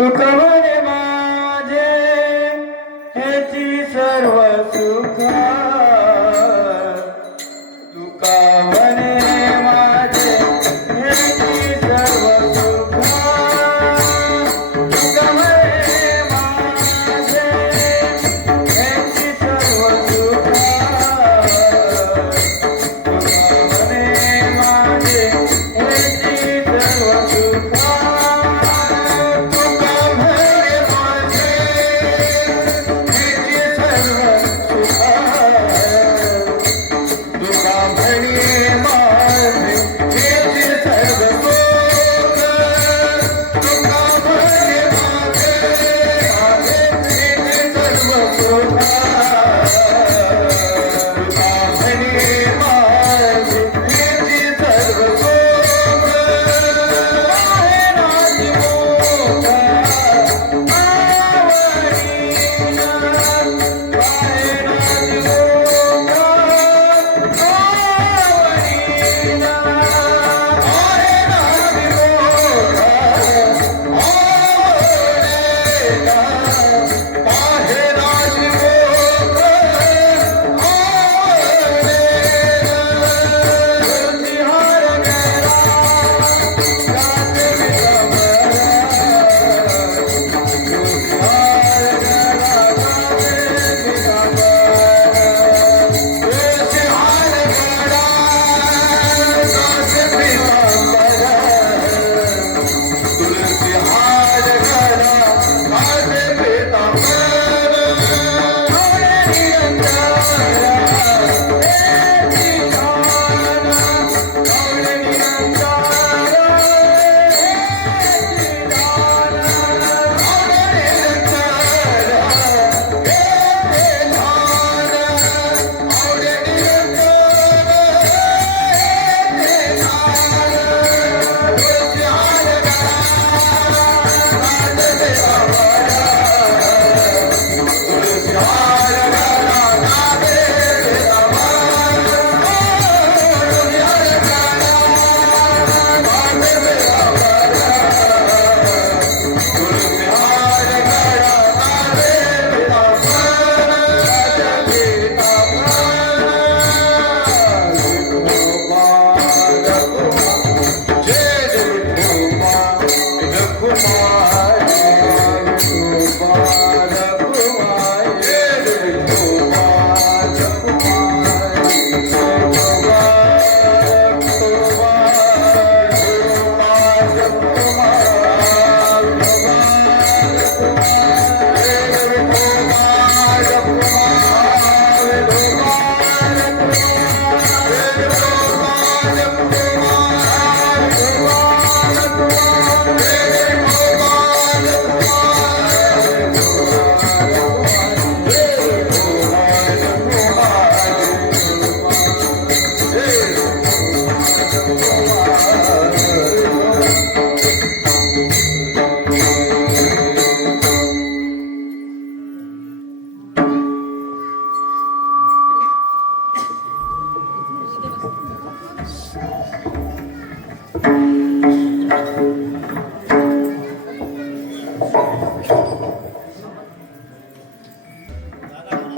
तुका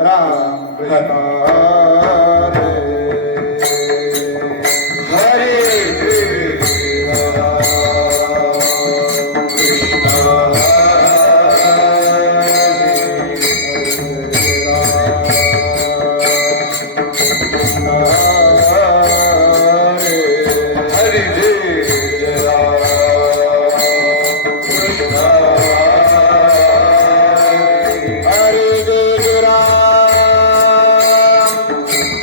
राम कृष्ण हरे हरे राम कृष्ण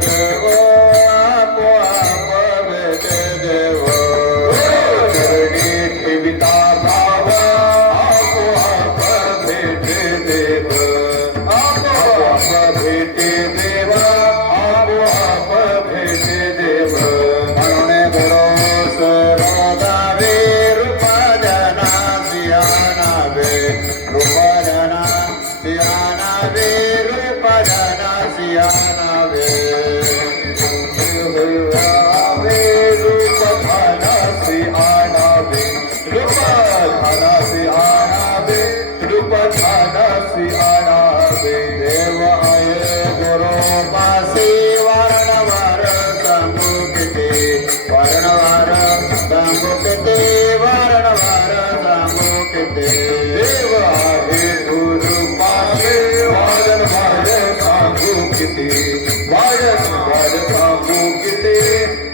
देव आपोआप भेटे देव चरणी ठेविता भाव आपोआप भेटे देव आपोआप भेटे देव आपोआप भेटे देव म्हणून गुरु सरोदावे रूप जना सियानावे रूप जना सियानावे रूप जना सियानावे आवे रूप जना सियानावे रूप जना सियानावे रूप जना सियानावे देव आये गुरु पासी वारणवार संमुखते वारणवार संमुखते वारणवार संमुखते देव आहे गुरु पासी वारणवार संमुखते वारणवार संमुखते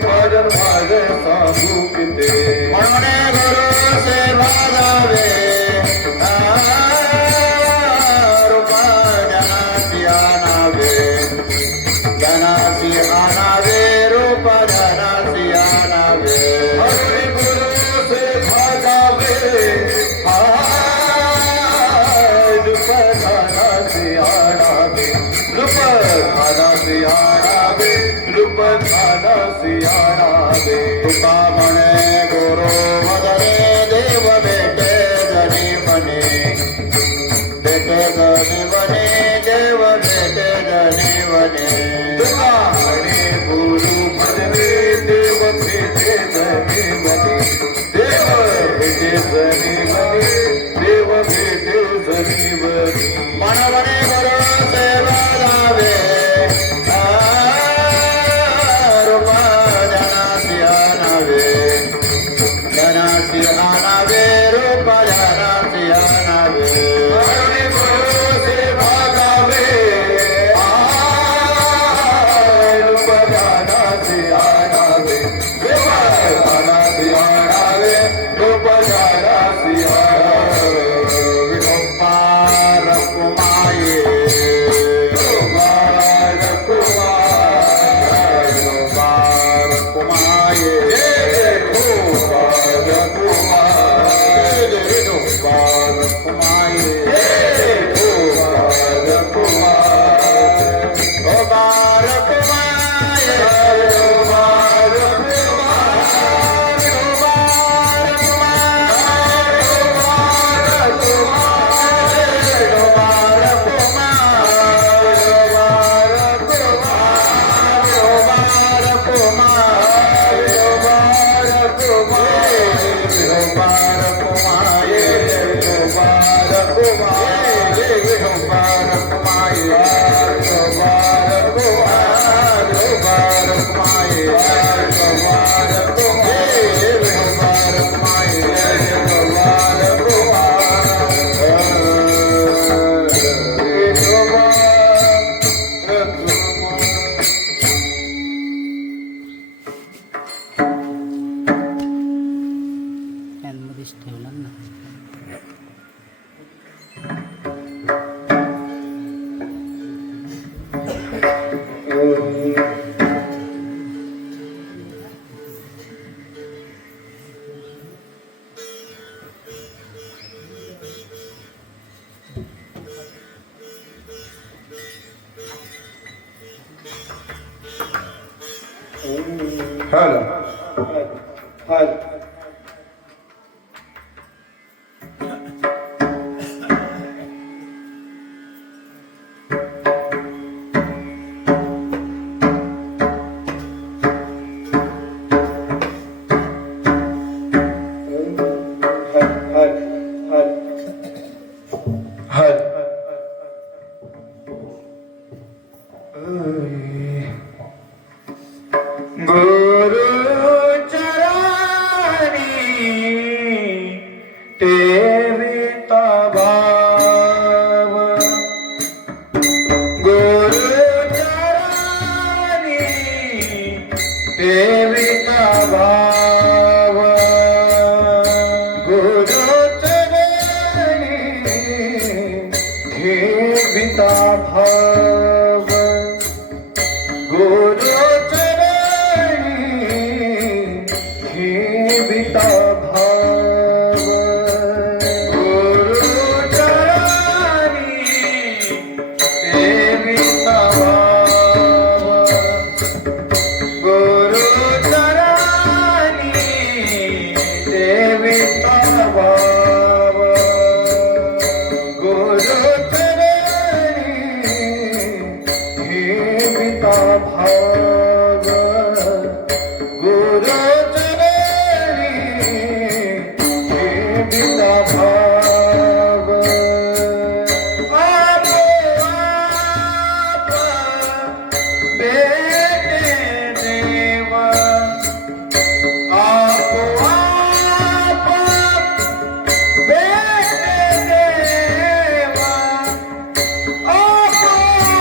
वारणवार संमुखते म्हणून गुरु सेवा जावे रूप जना सियानावे रूप जना सियानावे हरि गुरु से भागावे रूप जना सियानावे रूप जना सियानावे रूप जना सियानावे तुका म्हणे गुरु मदने देव भेटे जनी म्हणे भेटे जनी म्हणे देव भेटे जनी म्हणे तुका म्हणे गुरु भजने देव भेटे जनी म्हणे देव भेटे जनी म्हणे देव भेटे जनी म्हणे म्हणवणे गुरु सेवा जावे रूप जना सियानावे रूप जना सियानावे हरि गुरु से भागावे रूप जना सियानावे रूप जना सियानावे रूप जना सियानावे विठोबार कुमाये विठोबार कुमार विठोबार कुमाये विठोबार कुमार विठोबार कुमाये विठोबार कुमार विठोबार कुमाये विठोबार कुमार विठोबार फॅनमध्येच ठेवला ना. हॅलो हॅलो गुरु चरणी तेविता भाव गुरु चरणी तेविता भाव गुरु चरणी तेविता भाव गुरु ठेविता भाव गुरु चरणी ठेविता भाव गुरु चरणी ठेविता भाव गुरु चरणी ठेविता भाव गुरु भाव आपोआप भेटे देवा आपोआप भेटे देवा आपोआप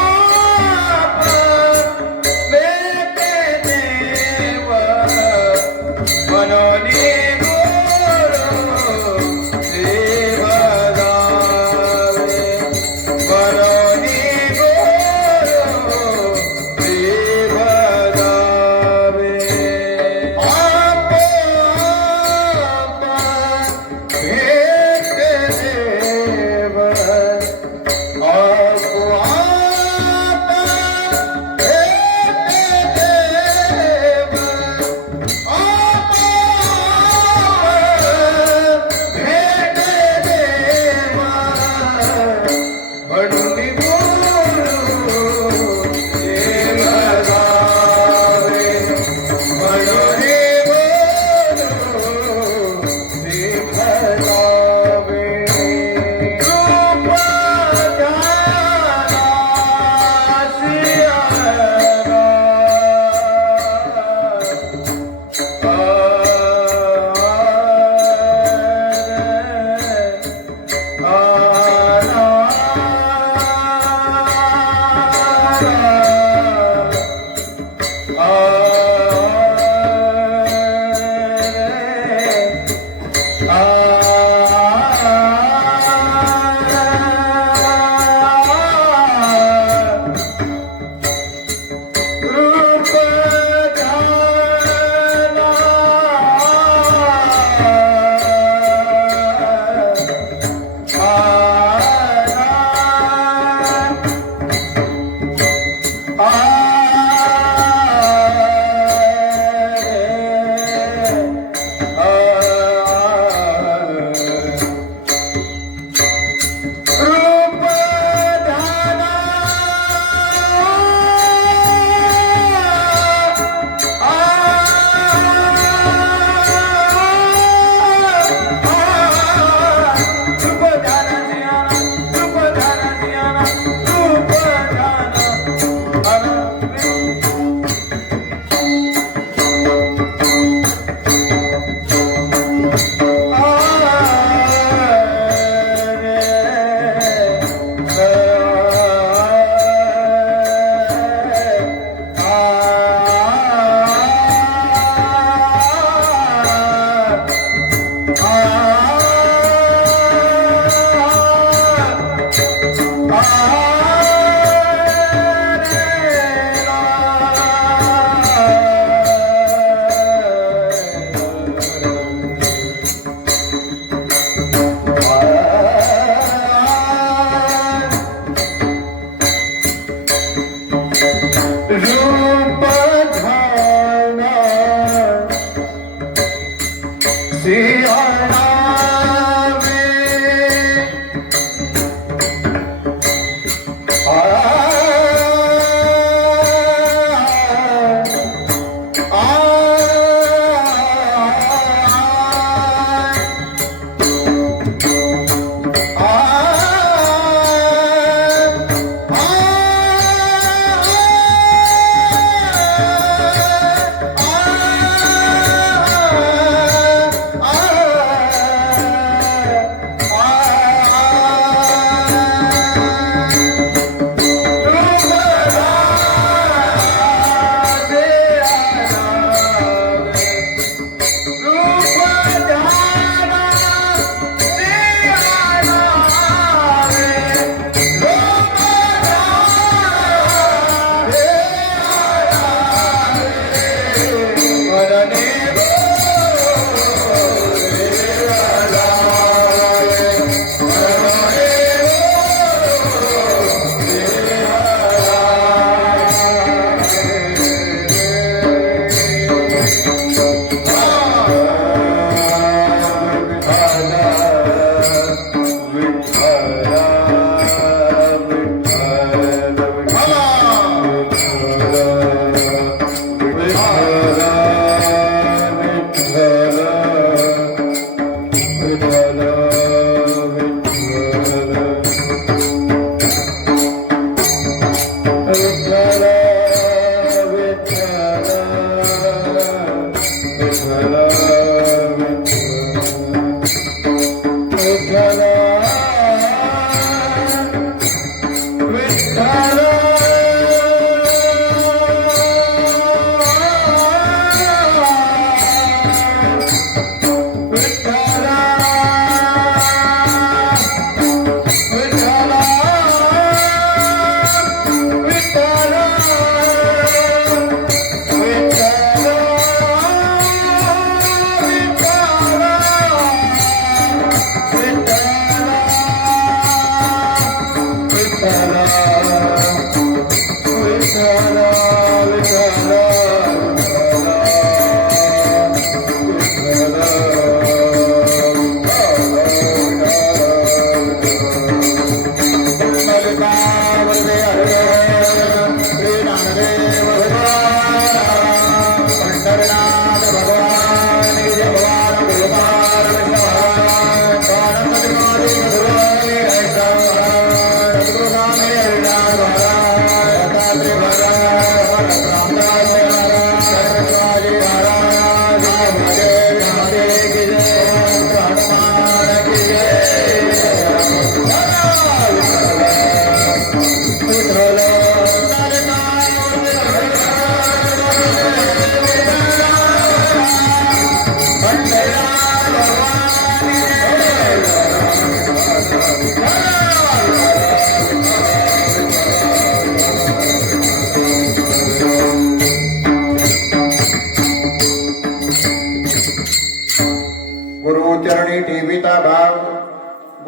भेटे देवा मनोनी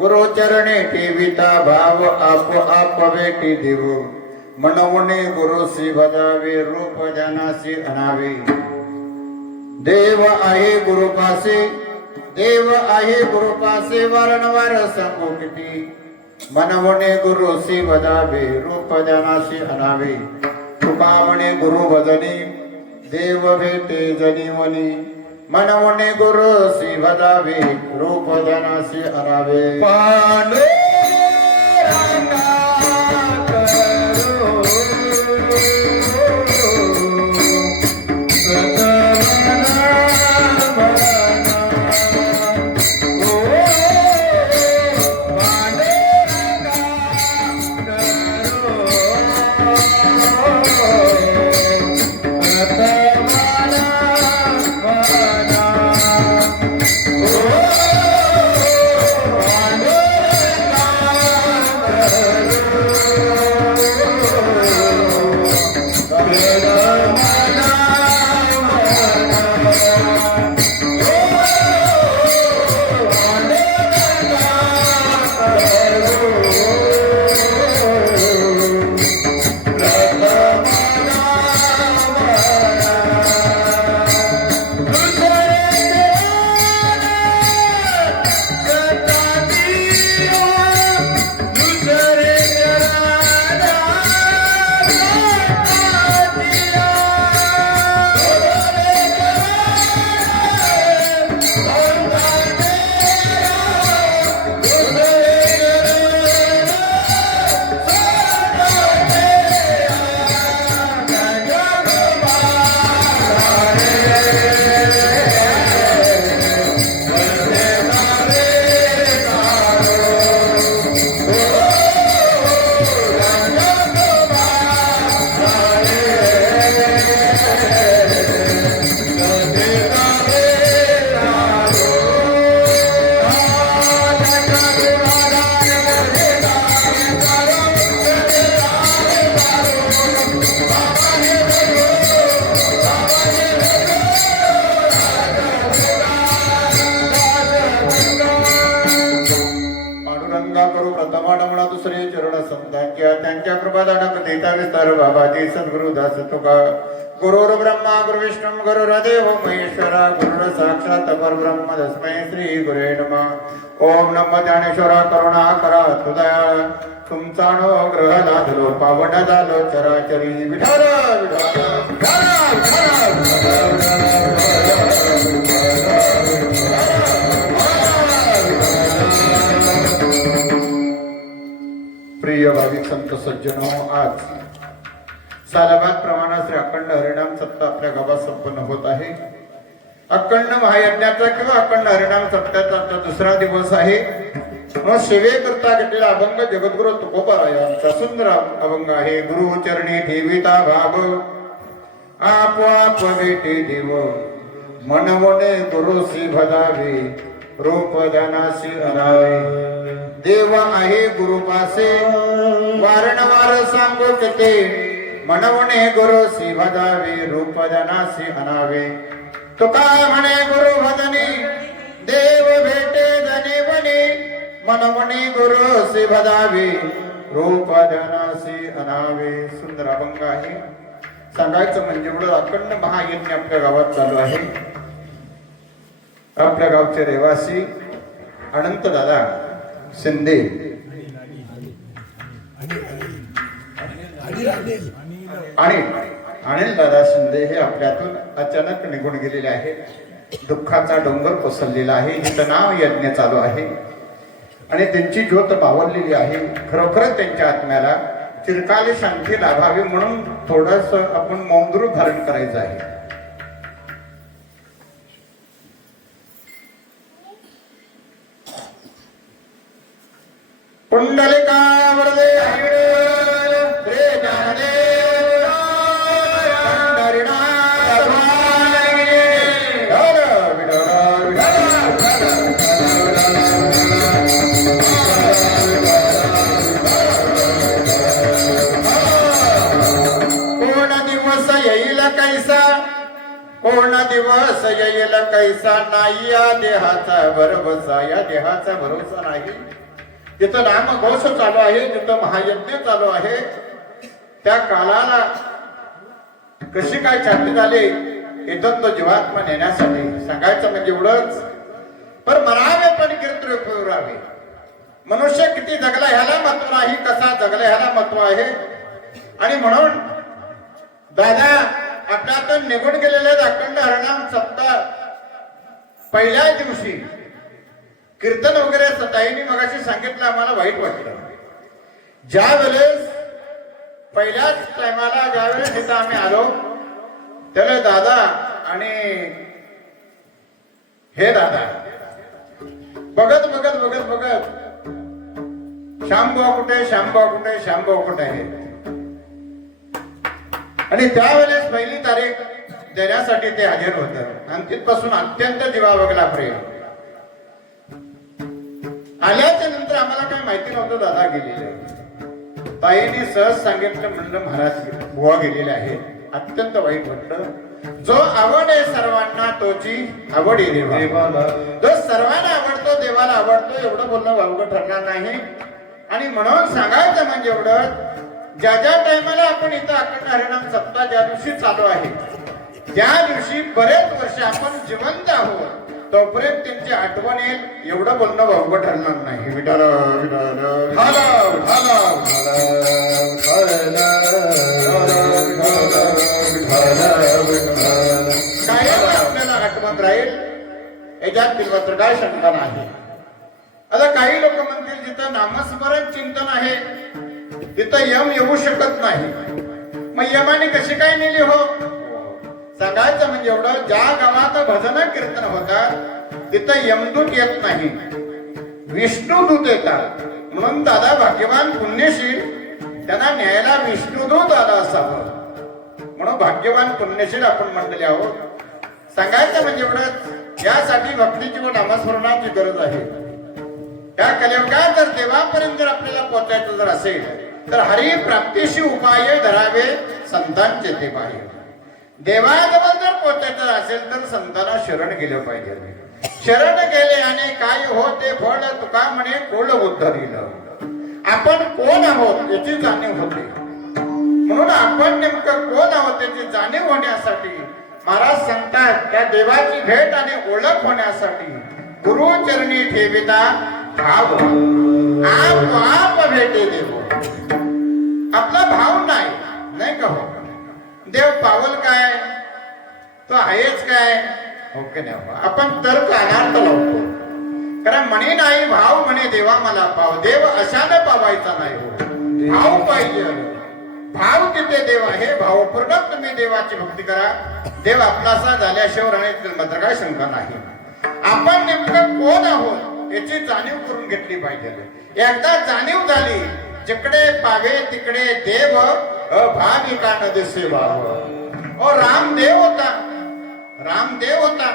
गुरुचरणे ठेविता भाव आप भेटी देव मनवणे गुरुसी बजावे रूप जनासी अनावे देव आहे गुरुपासे देव आहे गुरुपासे वारंवार सांगू किती मनवणे गुरुसी बजावे रूप जनासी अनावे तुका म्हणे गुरु भजनी देव भेटे जनीवनी मनवणे गुरुसी बजावे रूप जनासी अनावे पांडुरंगा करू प्रथमाडमणा दुसरे चरण समतांक्या त्यांच्या कृपादानक देता विस्तार बाबाजी सद्गुरु दास तुका गुरुर् ब्रह्मा गुरु विष्णु गुरुर्देव महेश्वरा गुरुर् साक्षात परब्रह्म तस्मै श्री गुरे नमः ओम नमः ज्ञानेश्वरा करुणा करा तुदया तुमचा अनुग्रह लादलो पावन झालो चराचरी विठाल प्रिय भाविक संत सज्जनो, आज सालाबाद प्रमाणात श्री अखंड हरिनाम सप्ताह आपल्या गावात संपन्न होत आहे. अखंड महायज्ञाचा किंवा अखंड हरिनाम सप्ताहाचा दुसरा दिवस आहे. सेवेकरता घेतलेला अभंग जगद्गुरु तुकोबाराय यांचा सुंदर अभंग आहे. गुरु चरणी ठेविता भाव आपोआप भेटे देव मनवणे गुरुसी भजावे रूप जनासी अनावे देव आहे गुरुपासे वारंवार सांगू किती मनवणे गुरुसी भजावे रूप जनासी अनावे तुका म्हणे गुरु भजनी देव भेटे जनीवनी मनवणे गुरुसी भजावे रूप जनासी अनावे. सुंदर अभंग आहे. सांगायचं म्हणजे पुढे अखंड महायज्ञ आपल्या गावात चालू आहे. आपल्या गावचे रहिवासी अनंत दादा शिंदे आणि अनिल दादा शिंदे हे आपल्यातून अचानक निघून गेलेले आहेत. दुःखाचा डोंगर कोसळलेला आहे. हिचं नाव यज्ञ चालू आहे आणि त्यांची ज्योत मावळलेली आहे. खरोखरच त्यांच्या आत्म्याला चिरकाली शांती लाभावी म्हणून थोडस आपण मौनरूप धारण करायचं आहे. पुंडलिका वरदे श्री ज्ञानदेव पंढरीनाथ कोण दिवस येईल कैसा, कोण दिवस येईल कैसा नाही या देहाचा भरवसा, या देहाचा भरोसा नाही. जिथं नामघोष चालू आहे, जिथं महायज्ञ चालू आहे, त्या कालाला कशी काय छाती झाली इथं तो जीवात्मा नेण्यासाठी सांगायचं म्हणजे एवढंच. पण मरावे पण कीर्ती पुरावे. मनुष्य किती जगला ह्याला महत्व नाही, कसा जगला ह्याला महत्व आहे. आणि म्हणून दादा आपल्यातून निघून गेलेले अखंड हरिनाम सप्ताह पहिल्या दिवशी कीर्तन वगैरे ताईंनी मगाशी सांगितलं, आम्हाला वाईट वाटलं. ज्या वेळेस पहिल्याच टायमाला ज्यावेळेस इथं आम्ही आलो त्याला दादा आणि हे दादा बघत बघत बघत बघत श्यामभाऊ कुठे, श्यामभाऊ कुठे, श्यामभाऊ कुठे आहे. आणि त्यावेळेस पहिली तारीख देण्यासाठी ते हजर होत आणि तिथपासून अत्यंत जीवावगला प्रेम. आल्याच्या नंतर आम्हाला काही माहिती नव्हतं दादा गेलेले. ताईंनी सहज सांगितलं, म्हणलं महाराज बुवा गेलेले आहे. अत्यंत वाईट वाटलं. जो आवड आहे सर्वांना तोची आवड आहे देवाला. जो सर्वांना आवडतो देवाला आवडतो एवढं बोलणं वावगं ठरणार नाही. आणि म्हणून सांगायचं म्हणजे एवढं, ज्या ज्या टायमाला आपण इथं अखंड हरिनाम सप्ताह ज्या दिवशी चालू आहे त्या दिवशी बरेच वर्ष आपण जिवंत आहोत, तोपर्यंत त्यांची आठवण येईल एवढं बोलणं वावगं ठरणार नाही. विठाल कायम आपल्याला आठवण राहील, याच्यात बिलवत्र काय शंका नाही. आता काही लोक म्हणतील जिथं नामस्मरण चिंतन आहे तिथं यम येऊ शकत नाही. मग यमाने कशी काय नेली हो? सांगायचं म्हणजे एवढं, ज्या गावात भजन कीर्तन होतात तिथं यमदूत येत नाही, विष्णुदूत येतात. म्हणून दादा भाग्यवान पुण्यशील, त्यांना न्यायला विष्णुदूत आला असावं. म्हणून भाग्यवान पुण्यशील आपण मंडळी आहोत. सांगायचं म्हणजे एवढंच, यासाठी भक्तीची व नामस्मरणाची गरज आहे. त्या कलियुगात जर देवापर्यंत जर आपल्याला पोहोचायचं जर असेल तर हरी प्राप्तीशी उपाय धरावे संतांचे ते पाहिजे. देवाजवळ जर पोहोचायचं असेल तर संतांना शरण गेलं पाहिजे. शरण गेले आणि काय हो ते फळ तुका म्हणे कोल उद्धरिलं. आपण कोण आहोत याची जाणीव होते. म्हणून आपण नेमकं कोण आहोत याची जाणीव होण्यासाठी महाराज सांगतात, त्या देवाची भेट आणि ओळख होण्यासाठी गुरु चरणी ठेविता भाव आप भेटे देव. आपला भाव नाही का हो? देव पावल काय, तो आहेच काय? ओके नाही, आपण तर्क अनार्थ लावतो. कारण म्हणे नाही भाव म्हणे देवा मला पाव. देव अशाने पावायचा नाही हो, भाव पाहिजे. भाव तिथे देव आहे. भावपूर्ण तुम्ही देवाची भक्ती करा. देव आपलासा झाल्याशिवाय राहण्याची मात्र काय शंका नाही. आपण नेमकं कोण आहोत याची जाणीव करून घेतली पाहिजे. एकदा जाणीव झाली, जिकडे पावे तिकडे देव अभाविका न दिसे भाव. ओ रामदेव होता,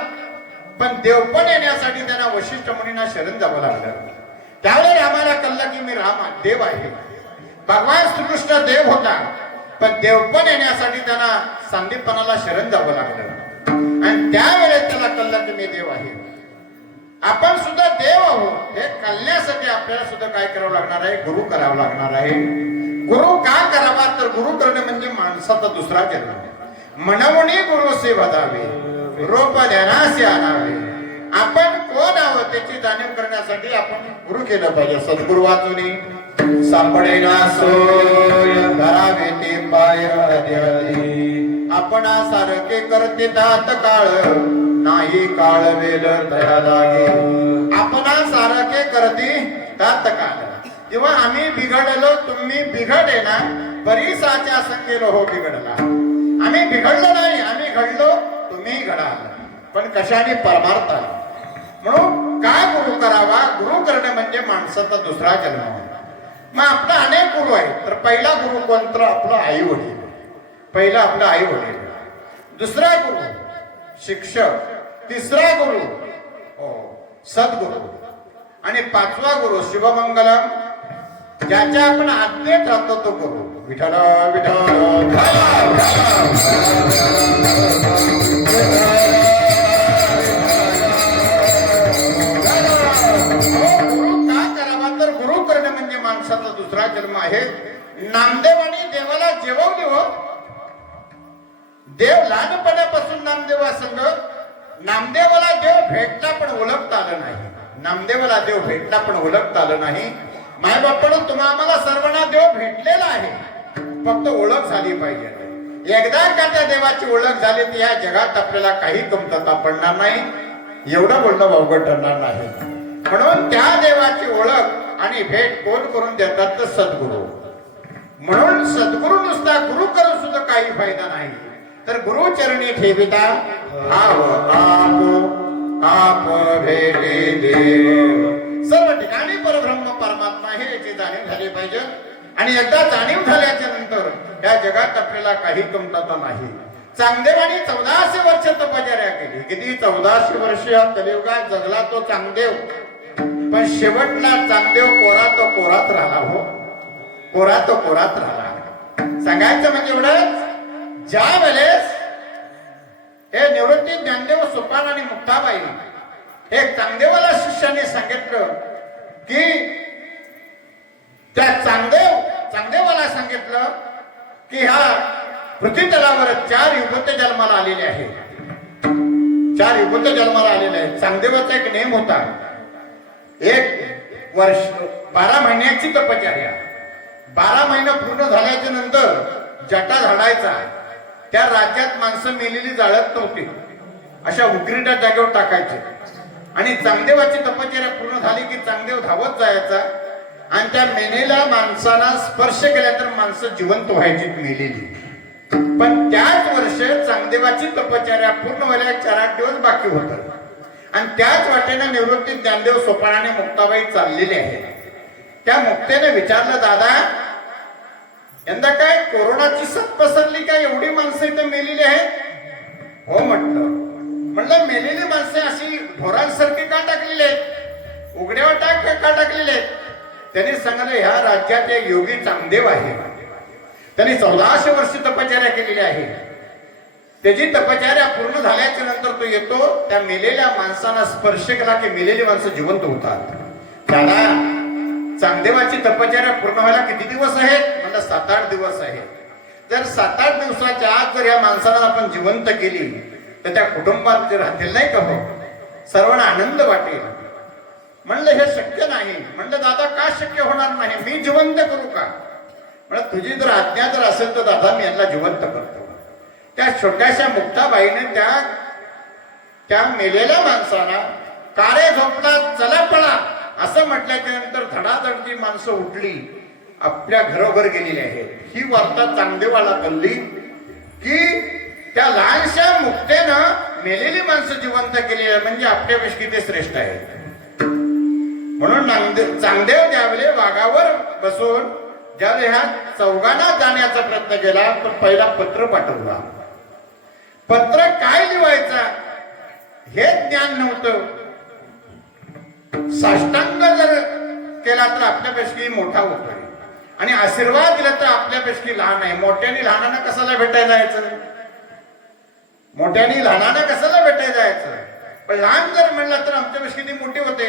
पण देवपण येण्यासाठी त्यांना वशिष्ठ मुनींना शरण जावं लागलं. त्यावेळेला आम्हाला कळलं की मी देव आहे. भगवान श्रीकृष्ण देव होता, पण देवपण येण्यासाठी त्यांना सांदीपणाला शरण जावं लागलं. आणि त्यावेळेस त्याला कळलं की मी देव आहे. आपण सुद्धा देव आहोत. हे कळण्यासाठी आपल्याला सुद्धा काय करावं लागणार आहे? गुरु करावं लागणार आहे. गुरु का करावा? तर गुरु करणे म्हणजे माणसाचा दुसरा जन्म. मनवणी गुरु से वदावे, रोप ध्यानासे आणावे. आपण कोण आहोत त्याची जाणीव करण्यासाठी आपण गुरु केलं पाहिजे. सद्गुरु वाचुनी सापडे ना सोय, धरावे ते पाय आधी. आपणा सारखे करते तात काळ, नाही काळ वेल दया लागे. आपणा सारखे करते तात काळ. जेव्हा आम्ही बिघडलो तुम्ही बिघडे ना, परिसाच्या संगेलो हो बिघडला. आम्ही बिघडलो नाही, आम्ही घडलो तुम्ही घडाल, पण कशाने? परमार्थाने. म्हणून काय गुरु करावा? गुरु करणे म्हणजे माणसाचा दुसरा जन्म. मग आपला अनेक गुरु आहेत. तर पहिला गुरु कोणता? आपला आई वडील. पहिला आपला आई वडील. दुसरा गुरु शिक्षक. तिसरा गुरु सद्गुरु. आणि पाचवा गुरु शिवमंगलम, ज्याच्या आपण आज्ञेत राहतो तो गुरु. विठ्ठल विठ्ठल. गुरु का करावा? तर गुरु करणे नामदेवानी देवाला जेववली हो. देव लहानपणापासून नामदेवा संग. नामदेवाला देव भेटला पण ओळखता आलं नाही. नामदेवाला देव भेटला पण ओळखता आलं नाही. मायबापानं तुम्हा आम्हाला सर्वांना देव भेटलेला आहे, फक्त ओळख झाली पाहिजे. एकदा का त्या देवाची ओळख झाली तर या जगात आपल्याला काही कमतरता पडणार नाही. एवढं बोलणं अवघड ठरणार नाही. म्हणून त्या देवाची ओळख आणि भेट कोण करून देतात तर सद्गुरू. म्हणून सद्गुरू नुसता गुरु करून सुद्धा काही फायदा नाही. तर गुरु चरणी ठेविता आव आप भेटे देव. सर्व ठिकाणी परब्रह्म परमात्मा हे याची जाणीव झाली पाहिजे. आणि एकदा जाणीव झाल्याच्या नंतर या जगात आपल्याला काही कमतरता नाही. चांगदेवानी 1400 वर्ष तपश्चर्या केली. किती? 1400 वर्ष कलियुगात जगला तो चांगदेव. पण शेवटला चांगदेव कोरा तो कोरात राहिला हो. कोरा तो कोरात राहिला. सांगायचं म्हणजे एवढंच, ज्या वेळेस हे निवृत्ती ज्ञानदेव सोपान आणि मुक्ताबाई हे चांगदेवाला शिष्याने सांगितलं की त्या चांगदेवाला सांगितलं की हा पृथ्वी तलावर 4 युगत जन्माला आलेले आहे. 4 युगत जन्माला आलेले आहे. चांगदेवाचा एक नेम होता. 1 वर्ष 12 महिन्याची तपश्चर्या. 12 महिने पूर्ण झाल्याच्या नंतर जटा झाडायचा. त्या राज्यात माणसं मेलेली जाळत नव्हती, अशा उकरीच्या जागेवर टाकायचे. आणि चांगदेवाची तपश्चर्या पूर्ण झाली की चांगदेव धावत जायचा आणि त्या मेलेल्या माणसाला स्पर्श केल्यानंतर माणसं जिवंत व्हायची मेलेली. पण त्याच वर्ष चांगदेवाची तपश्चर्या पूर्ण व्हायला 4-8 दिवस बाकी होत. आणि त्याच वाटेने निवृत्ती ज्ञानदेव सोपानाने मुक्ताबाई चाललेले आहेत. त्या मुक्तेने विचारलं, दादा यंदा काय कोरोनाची सत पसरली काय? एवढी माणसं इथं मेलेली आहेत? हो म्हटलं. म्हणलं मेलेली माणसं अशी ढोरांसारखी का टाकलेली आहेत? उघड्यावर का टाकलेले आहेत? त्यांनी सांगितलं, ह्या राज्यात एक योगी चांगदेव आहे. त्यांनी 1400 वर्ष तपश्चर्या केलेली आहे. त्याची तपश्चर्या पूर्ण झाल्याच्या नंतर तो येतो, त्या मेलेल्या माणसांना स्पर्श केला की मेलेली माणसं जिवंत होतात. दादा चांगदेवाची तपश्चर्या पूर्ण व्हायला किती दिवस आहेत? म्हणजे 7-8 दिवस आहेत. जर 7-8 दिवसाच्या आत जर या माणसाला आपण जिवंत केली तर त्या कुटुंबात जे राहतील नाही का हो, सर्वांना आनंद वाटेल. म्हणलं हे शक्य नाही. म्हणलं दादा का शक्य होणार नाही? मी जिवंत करू का? म्हणलं तुझी जर आज्ञा जर असेल तर दादा मी यांना जिवंत करतो. त्या छोट्याशा मुक्ताबाईने त्या मेलेल्या माणसाला कारे झोपला चला पळा असं म्हटल्याच्या नंतर धडाधडची माणसं उठली, आपल्या घरोघर गेलेली आहेत. ही वार्ता चांगदेवाला कळली की त्या लहानशा मुक्तेनं मेलेली माणसं जिवंत केली आहे, म्हणजे आपल्यापेक्षा ते श्रेष्ठ आहे. म्हणून चांगदेव ज्यावेळी वाघावर बसून ज्यावेळी ह्या चौघांना जाण्याचा प्रयत्न केला तर पहिला पत्र पाठवला. पत्र काय लिहायचा हे ज्ञान नव्हतं. साष्टांग जर केला तर आपल्यापेक्षा मोठा होतोय आणि आशीर्वाद दिला तर आपल्यापेक्षा लहान आहे. मोठ्याने लहानांना कशाला भेटायला जायचं? मोठ्याने लहानांना कशाला भेटायला जायचं? पण लहान जर म्हणलं तर आमच्यापेक्षा मोठे होते.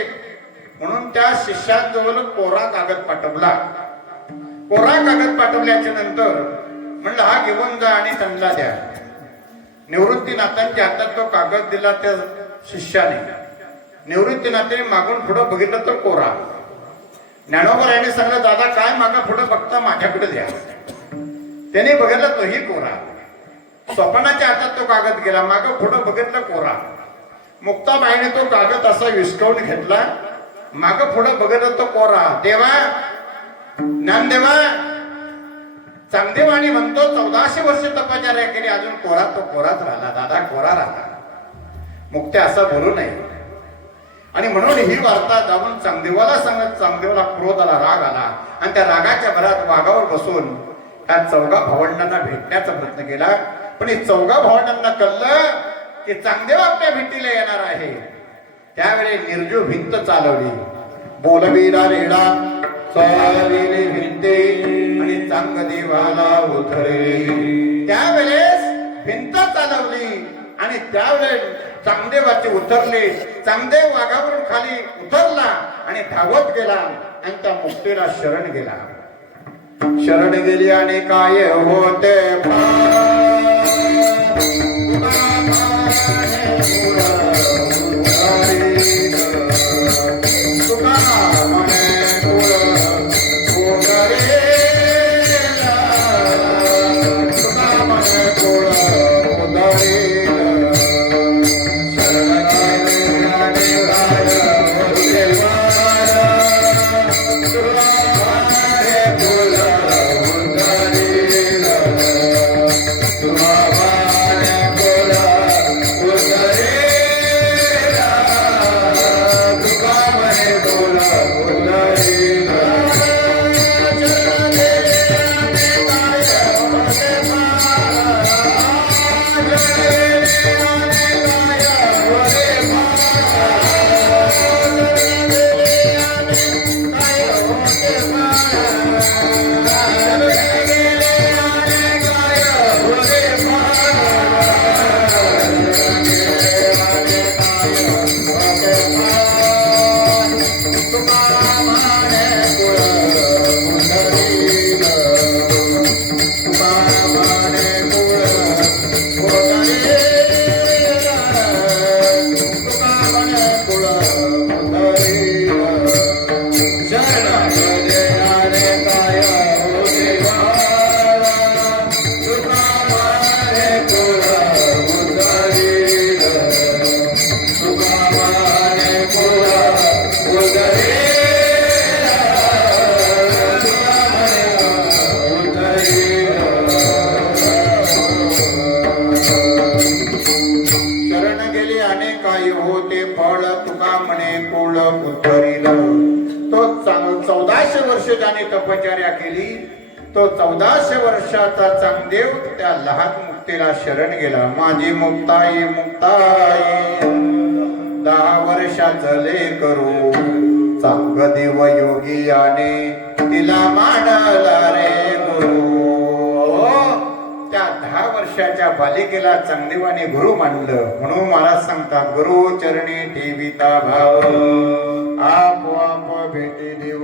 म्हणून त्या शिष्यांजवळ कोरा कागद पाठवला. कोरा कागद पाठवल्याच्या नंतर म्हणलं हा घेऊन जा आणि त्यांना द्या. निवृत्तीनाथांच्या हातात तो कागद दिला त्या शिष्याने. निवृत्तीनाथांनी मागून पुढं बघितलं तर कोरा. ज्ञानोबरायाने सांगितलं, दादा काय मागा पुढं बघता माझ्याकडे द्या. त्याने बघितलं तोही कोरा. स्वप्नाच्या हातात तो कागद गेला, मागं पुढं बघितलं कोरा. मुक्ताबाईने तो कागद असा विस्कवून घेतला, मागं पुढं बघितलं तो कोरा. देवा ज्ञानदेवा चांगदेवानी म्हणतो 1400 वर्ष तपश्चर्या केली, अजून कोरा तो कोराच राहिला. दादा कोरा राहिला. मुक्ते असा बोलू नये. आणि म्हणून ही वार्ता जाऊन चांगदेवाला सांगत चांगदेवाला क्रोध आला, राग आला आणि त्या रागाच्या भरात वाघावर बसून त्या 4 भावंडांना भेटण्याचा प्रयत्न केला. पण हे 4 भावंडांना कळलं की चांगदेव आपल्या भेटीला येणार आहे. त्यावेळी निर्जीव भिंत चालवली. बोलवीला रेडा चालविले भिंते आणि चांगदेवाला उतरली. त्यावेळेस भिंत चालवली आणि त्यावेळेस चांगदेवाचे उतरले. चांगदेव वाघावरून खाली उतरला आणि धावत गेला आणि त्या मुक्तीला शरण गेला. शरण गेली आणि काय होते तो 1400 वर्ष ज्याने तपश्चर्या केली तो 1400 वर्षाचा चांगदेव त्या लहान मुक्तीला शरण गेला. माझी मुक्ताई मुक्ताई 10 वर्षाचं लेकरू चांगदेव योगियाने तिला मानला रे गुरु. त्या 10 वर्षाच्या बालिकेला चांगदेवाने गुरु मानलं. म्हणून महाराज सांगतात गुरु चरणी ठेविता भाव आपोआप भेटी देव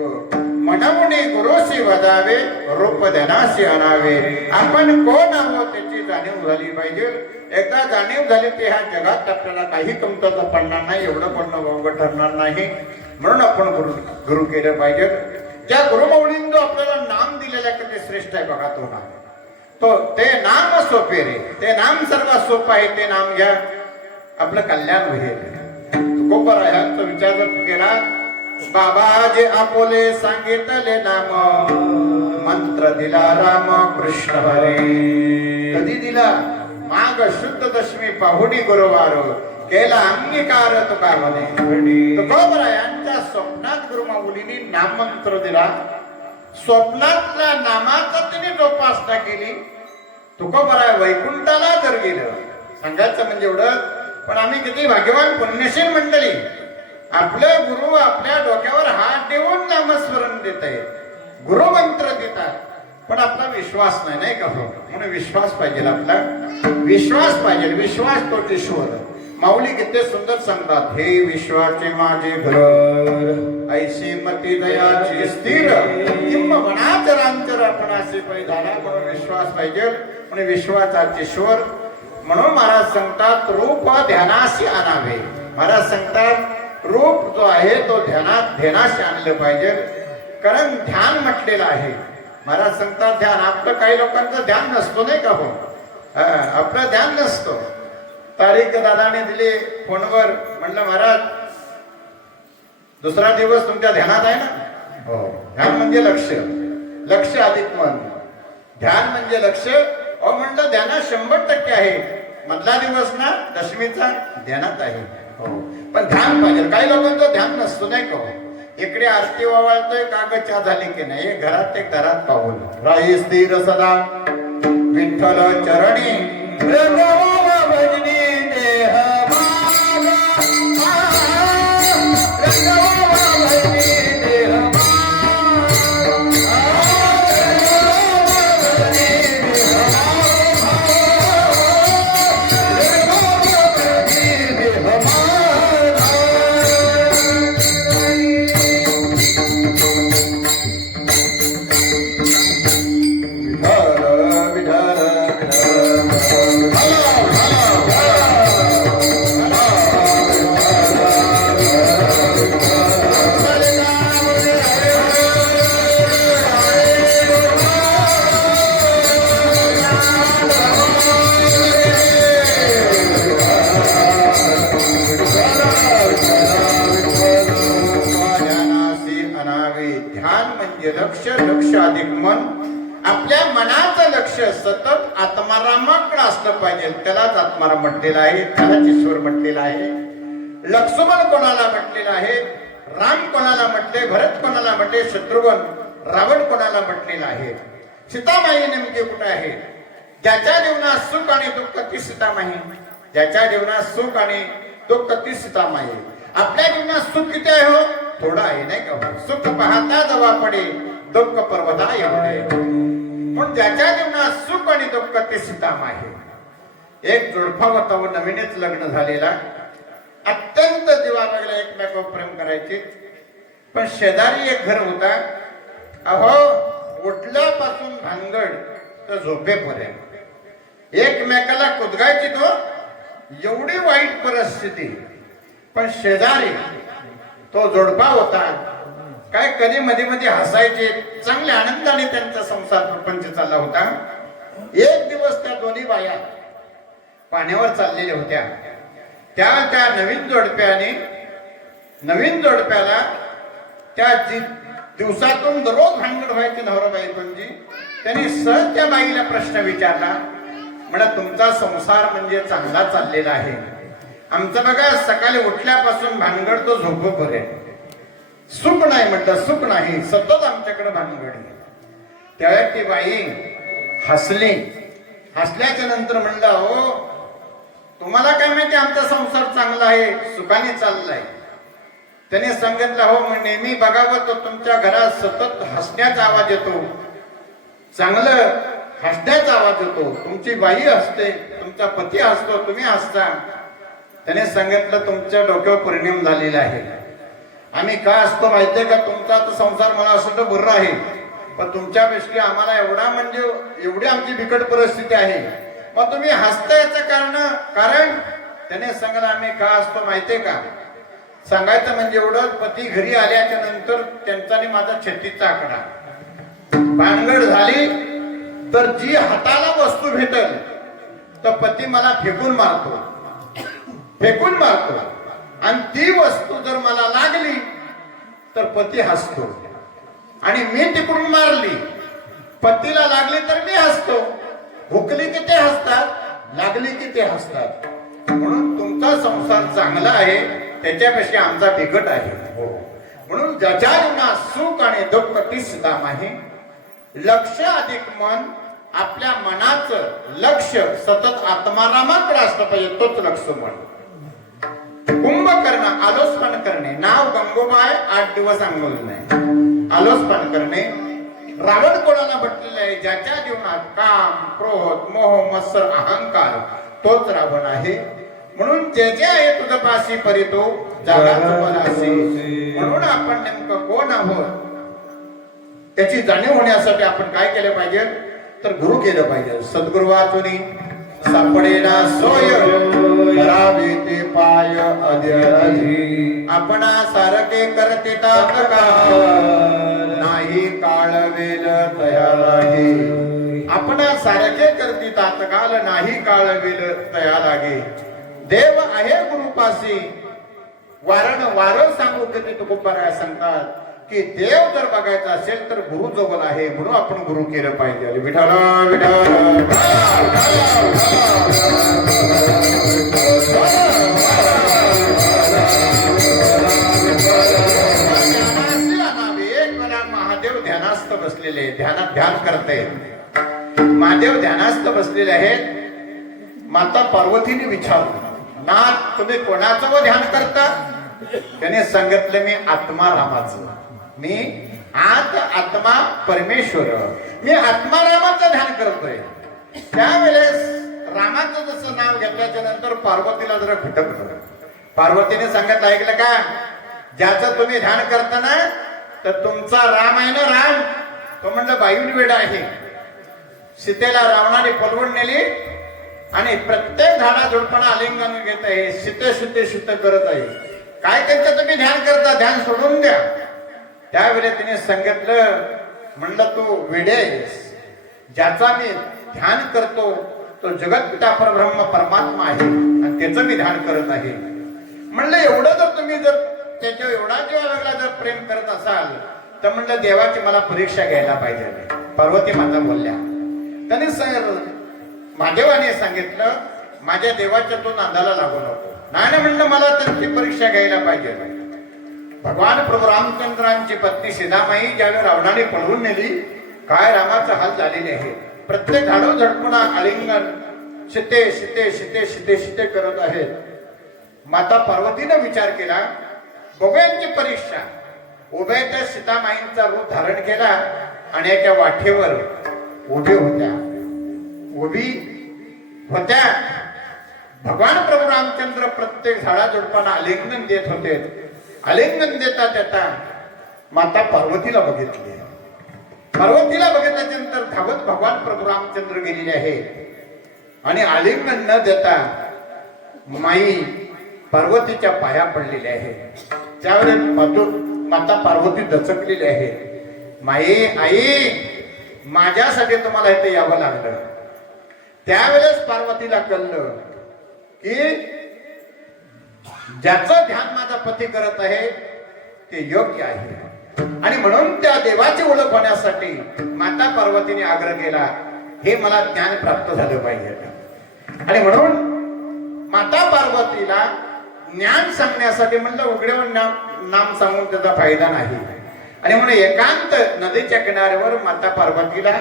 मनमुनी गुरुशी वदावे रूप ध्यानाशी आणावे. आपण कोण आहोत त्याची जाणीव झाली पाहिजे. एकदा जाणीव झाली ते ह्या जगात आपल्याला काही कमतरता पडणार नाही, एवढं पण वावग ठरणार नाही. म्हणून आपण गुरु केलं पाहिजे. ज्या गुरुमाऊलींनी जो आपल्याला नाम दिलेलं आहे ते श्रेष्ठ आहे बघा. तो नाम तो ते नाम सोपे रे. ते नाम सर्वात सोपं आहे. ते नाम घ्या आपलं कल्याण होईल. तुकोबर ह्यांचा विचार जर केला बाबा जे आपोले सांगितले नाम मंत्र दिला राम कृष्ण हरे. कधी दिला? माघ शुद्ध दशमी पाहुणी गुरुवार केला अंगीकार तुका म्हणे. तुकोबर यांच्या स्वप्नात गुरुमाऊलींनी नाम मंत्र दिला. स्वप्नातल्या नामाचा तिने जोपासना केली. तुकोबर वैकुंठाला जर गेलं सांगायचं म्हणजे एवढं. पण आम्ही किती भाग्यवान पुण्यशील मंडळी. आपले गुरु आपल्या डोक्यावर हात देऊन नामस्मरण देत आहे, गुरु मंत्र देतात. पण आपला विश्वास नाही का हो. म्हणून विश्वास पाहिजे. आपला विश्वास पाहिजे. विश्वास तो ईश्वर. माऊली किती सुंदर सांगतात हे विश्वाचे माझे घर ऐशी मती दयाची स्थिर किंवा मनाचरांचर आपण असे पाहिजे झाला. म्हणून विश्वास पाहिजे. म्हणून विश्वाचा ईश्वर. म्हणून महाराज सांगतात रूप ध्यानाशी आणावे. महाराज सांगतात रूप जो आहे तो ध्यानाशी आणलं पाहिजे. कारण ध्यान म्हटलेलं आहे. महाराज सांगतात ध्यान. आपलं काही लोकांचं ध्यान नसतो नाही का हो. आपलं ध्यान नसतो. तारीख दादाने दिली फोनवर. म्हणलं महाराज दुसरा दिवस तुमच्या ध्यानात आहे ना. हो. ध्यान म्हणजे लक्ष. लक्ष अधिक मन. ध्यान म्हणजे लक्ष. म्हणलं ध्यानात 100% आहे. मधला दिवस ना दशमीचा ध्यानात आहे. हो. पण ध्यान पाहिजे. काही लोकांचं ध्यान नसतो नाही का. इकडे आरती वावळतोय कागदच्या झाली की नाही. घरात एक घरात पाहून राही स्थिर सदा विठ्ठल चरणी भजनी देह लक्ष लक्ष अधिक मन. आपल्या मनाचं लक्ष सतत आत्मारामाकडे असलं पाहिजे. त्यालाच आत्माराम म्हटलेला आहे, त्यालाच ईश्वर म्हटलेला आहे. लक्ष्मण कोणाला म्हटलेला आहे, राम कोणाला म्हटले, भरत कोणाला म्हटले, शत्रुघ्न रावण कोणाला म्हटलेला आहे. सीतामाई नेमके कुठे आहे? ज्याच्या जीवनात सुख आणि दुःख ती सीतामाई. ज्याच्या जीवनात सुख आणि दुःख ती सीतामाई. आपल्या जीवनात सुख किती आहे हो? थोडं आहे नाही का? सुख पाहता जवा पडे, दुःख पर्वता एवढे. पण ज्याच्या जीवनात सुख आणि दुःख ते सीतामाई. एक जोडपा होता व नवीनच लग्न झालेला, अत्यंत जीवाला एकमेकावर प्रेम करायचे. पण शेजारी एक घर होता. अहो उठल्यापासून भानगड तर झोपेपर्यंत एकमेकाला कुदगायची तो, एवढी वाईट परिस्थिती. पण शेजारी तो जोडपा होता, काय कधी मध्ये मध्ये हसायचे, चांगल्या आनंदाने त्यांचा संसार प्रपंच चालला होता. एक दिवस त्या दोन्ही बाया पाण्यावर चाललेल्या होत्या. त्या नवीन जोडप्याला त्या दिवसातून दररोज भांडण व्हायचे नवरा बायकोंची. त्यांनी सहज त्या बाईला प्रश्न विचारला, म्हणा तुमचा संसार म्हणजे चांगला चाललेला आहे, आमचं बघा सकाळी उठल्यापासून भानगड तो झोपेपर्यंत. सुख नाही म्हटलं, सुख नाही, सतत आमच्याकडे भानगड आहे. त्यावेळेला ती बाई हसली. हसल्याच्या नंतर म्हणलं, हो तुम्हाला काय माहिती आमचा संसार चांगला आहे, सुखाने चाललाय. त्याने सांगितलं, हो नेहमी बघावं तर तुमच्या घरात सतत हसण्याचा आवाज येतो, चांगलं हसण्याचा आवाज येतो. तुमची बाई हसते, तुमचा पती हसतो, तुम्ही हसता. त्याने सांगितलं, तुमच्या डोक्यावर परिणाम झालेला आहे. आम्ही का असतो माहितीये का? तुमचा तर संसार मला असं तर बरं आहे, पण तुमच्यापेक्षा आम्हाला एवढी आमची बिकट परिस्थिती आहे. मग तुम्ही हसता याचं कारण त्याने सांगितलं, आम्ही का असतो माहितीये का? सांगायचं म्हणजे एवढं, पती घरी आल्याच्या नंतर त्यांचा आणि माझा छत्तीचा आकडा. भानगड झाली तर जी हाताला वस्तू भेटल तर पती मला फेकून मारतो. आणि ती वस्तू जर मला लागली तर पती हसतो. आणि मी तिकडून मारली, पतीला लागली तर मी हसतो. हुकली की ते हसतात, लागली की ते हसतात. म्हणून तुमचा संसार चांगला आहे, त्याच्यापेक्षा आमचा बिकट आहे. म्हणून ज्याच्या जीवनात सुख आणि दुःख ती सीतामाई. लक्ष अधिक मन. आपल्या मनाचं लक्ष सतत आत्मारामाकडे असलं पाहिजे, तोच लक्ष्मण. कुंभकर्ण आलोचपण करणे. नाव गंगोबाय 8 दिवस अंघोळ नाही. आलोचपण करणे. रावण कोणाला म्हटलेलं आहे? ज्याच्या जीवनात काम, क्रोध, मोह, मत्सर, अहंकार, तोच रावण आहे. म्हणून जे जे आहे तुझं पाशी परी तो जगात पदासी. म्हणून आपण नेमकं कोण आहोत त्याची जाणीव होण्यासाठी आपण काय केलं पाहिजे? तर गुरु केलं पाहिजे. सद्गुरु वाचुनी सापडेना सोय, करावे ते पाय अध्याधी. आपणा सारखे करते तात्काळ, नाही काळवेल तयालागे. आपणा सारखे करते तात्काळ, नाही काळवेल तयालागे. देव आहे गुरुपाशी, वारंवार सांगू कधी तुकोबाराया सांगतात की देव जर बघायचा असेल तर गुरु जवळ आहे. म्हणून आपण गुरु केलं पाहिजे. विठ्ठल विठ्ठल. महादेव ध्यानास्थ बसलेले, ध्यान करते. महादेव ध्यानास्थ बसलेले आहेत. माता पार्वतीने विचारलं, नाथ तुम्ही कोणाचं व ध्यान करता? त्याने सांगितलं, मी आत्मारामाचं. मी आत्मा परमेश्वर, मी आत्मारामाचं ध्यान करतोय. त्यावेळेस रामाचं जसं नाव घेतल्याच्या नंतर पार्वतीला जरा खटकलं. पार्वतीने सांगितलं, ऐकलं का? ज्याचं तुम्ही ध्यान करता ना, तर तुमचा राम आहे ना, राम तो म्हणलं बायून वेडा आहे. सीतेला रावणाने पलवून नेली आणि प्रत्येक झाडा झुडपणा आलिंगन घेत आहे. शीते करत आहे. काय त्यांचं तुम्ही ध्यान करता? ध्यान सोडून द्या. त्यावेळेस तिने सांगितलं, म्हणलं तू वेडे आहेस. ज्याचा मी ध्यान करतो तो जगतपिता परब्रह्म परमात्मा आहे आणि त्याचं मी ध्यान करत आहे. म्हणलं एवढं जर तुम्ही जर त्याच्यावर एवढा जीवा लागला जर प्रेम करत असाल तर म्हणलं देवाची मला परीक्षा घ्यायला पाहिजे. पार्वती माता बोलल्या. त्याने महादेवाने सांगितलं माझ्या देवाच्या तो नांदाला लागू नको. नाही म्हणलं मला त्यांची परीक्षा घ्यायला पाहिजे. भगवान प्रभू रामचंद्रांची पत्नी सीतामाई ज्यावेळी रावणाने पळवून नेली, काय रामाचा हाल झालेले आहे. प्रत्येक झाडो झडपुना आलिंगन शिते शिते शिते शिते शिते करत आहेत. माता पार्वतीने विचार केला बघूयांची परीक्षा. उभ्या त्या सीतामाईंचा रूप धारण केला आणि एका वाटेवर उभी होत्या. भगवान प्रभू रामचंद्र प्रत्येक झाडा झुडपांना आलिंगन देत होते. आलिंगन देता देता माता पार्वतीला बघितली. पार्वतीला बघितल्यानंतर धावत भगवान प्रभू रामचंद्र गेलेले आहे आणि आलिंगन न देता माई पार्वतीच्या पाया पडलेले आहे. त्यावेळेस माता पार्वती दचकलेली आहे. माई आई माझ्यासाठी तुम्हाला इथे यावं लागलं. त्यावेळेस पार्वतीला कळलं की ज्याचं ध्यान माझा पती करत आहे ते योग्य आहे. आणि म्हणून त्या देवाची ओळख होण्यासाठी माता पार्वतीने आग्रह केला हे मला ज्ञान प्राप्त झालं पाहिजे. आणि म्हणून माता पार्वतीला ज्ञान सांगण्यासाठी म्हणलं उघड्यावर नाम सांगून त्याचा फायदा नाही. आणि म्हणून एकांत नदीच्या किनाऱ्यावर माता पार्वतीला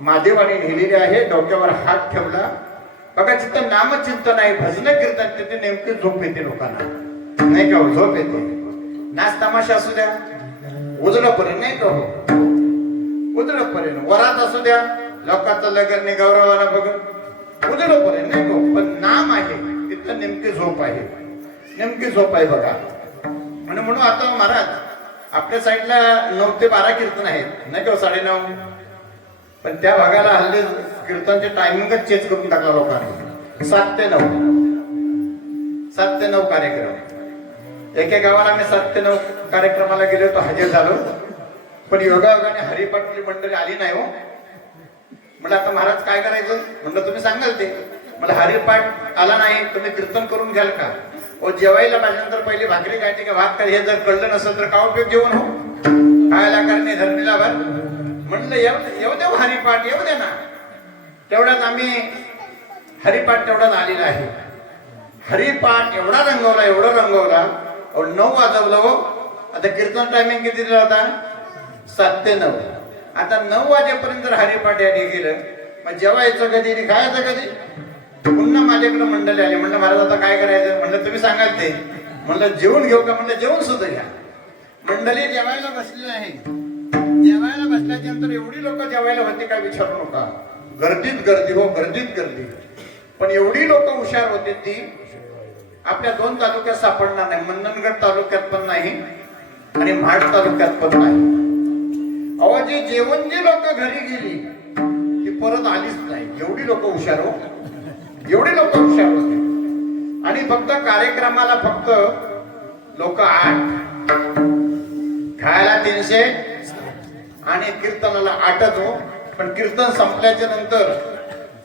महादेवाने नेलेले आहे. डोक्यावर हात ठेवला. बघा जिथं नामचिंतन आहे भजन कीर्तन तिथे नेमकी झोप येते लोकांना, नाही का? झोप येते. नाच तमाशा असू द्या, उजळपर्यंत नाही का? हो उजळपर्यंत. वरात असू द्या, लोकांचं लग्न गौरवाला बघत उजळपर्यंत नाही का? पण नाम आहे तिथं नेमकी झोप आहे. नेमकी झोप आहे बघा. म्हणून आता महाराज आपल्या साईडला 9 ते 12 कीर्तन आहेत नाही का? 9:30. पण त्या भागाला हल्ली कीर्तनचे टायमिंगच चेंज करून टाकला लोकांनी. 7 ते 9 कार्यक्रम. एका गावाला आम्ही 7 ते 9 कार्यक्रमाला गेलो होतो, हजर झालो. पण योगायोगाने हरिपाटली मंडळी आली नाही हो. म्हणलं आता महाराज काय करायचं? म्हणलं तुम्ही सांगाल ते. मला हरिपाठ आला नाही, तुम्ही कीर्तन करून घ्याल का? ओ जेवायला पाहिल्यानंतर पहिली भाकरी खायची का भात काय हे जर कळलं नसेल तर का उपयोग जेवण हो? खायला करणे धरणीला भर. म्हणलं येऊ देऊ हरिपाठ येऊ दे ना. तेवढ्यात आम्ही हरिपाठ तेवढ्यात आलेला आहे. हरिपाठ एवढा रंगवला 9 वाजवलं हो. आता कीर्तन टायमिंग किती दिला होता? 7 ते 9. आता 9 वाजेपर्यंत जर हरिपाठ याने गेलं मग जेवायचं कधी आणि खायचं कधी? पुन्हा माझ्याकडे मंडळी आली. म्हणलं महाराज आता काय करायचं? म्हणलं तुम्ही सांगाल ते. म्हणलं जेवून घेऊ का? म्हणलं जेवून सुद्धा घ्या. मंडळी जेवायला बसली आहे. जेवायला बसल्याच्या नंतर एवढी लोक जेवायला होते काय विचारू नका. गर्दीत गर्दी हो, गर्दीत गर्दी. पण एवढी लोक हुशार होते ती आपल्या 2 तालुक्यात सापडणार नाही. मंडणगड तालुक्यात पण नाही आणि महाड तालुक्यात पण नाही. अहो जी लोक घरी गेली ती परत आलीच नाही. एवढी लोक हुशार हो, एवढी लोक हुशार होते. आणि फक्त कार्यक्रमाला फक्त लोक 8, खायला 300 आणि कीर्तनाला 8च हो. पण कीर्तन संपल्याच्या नंतर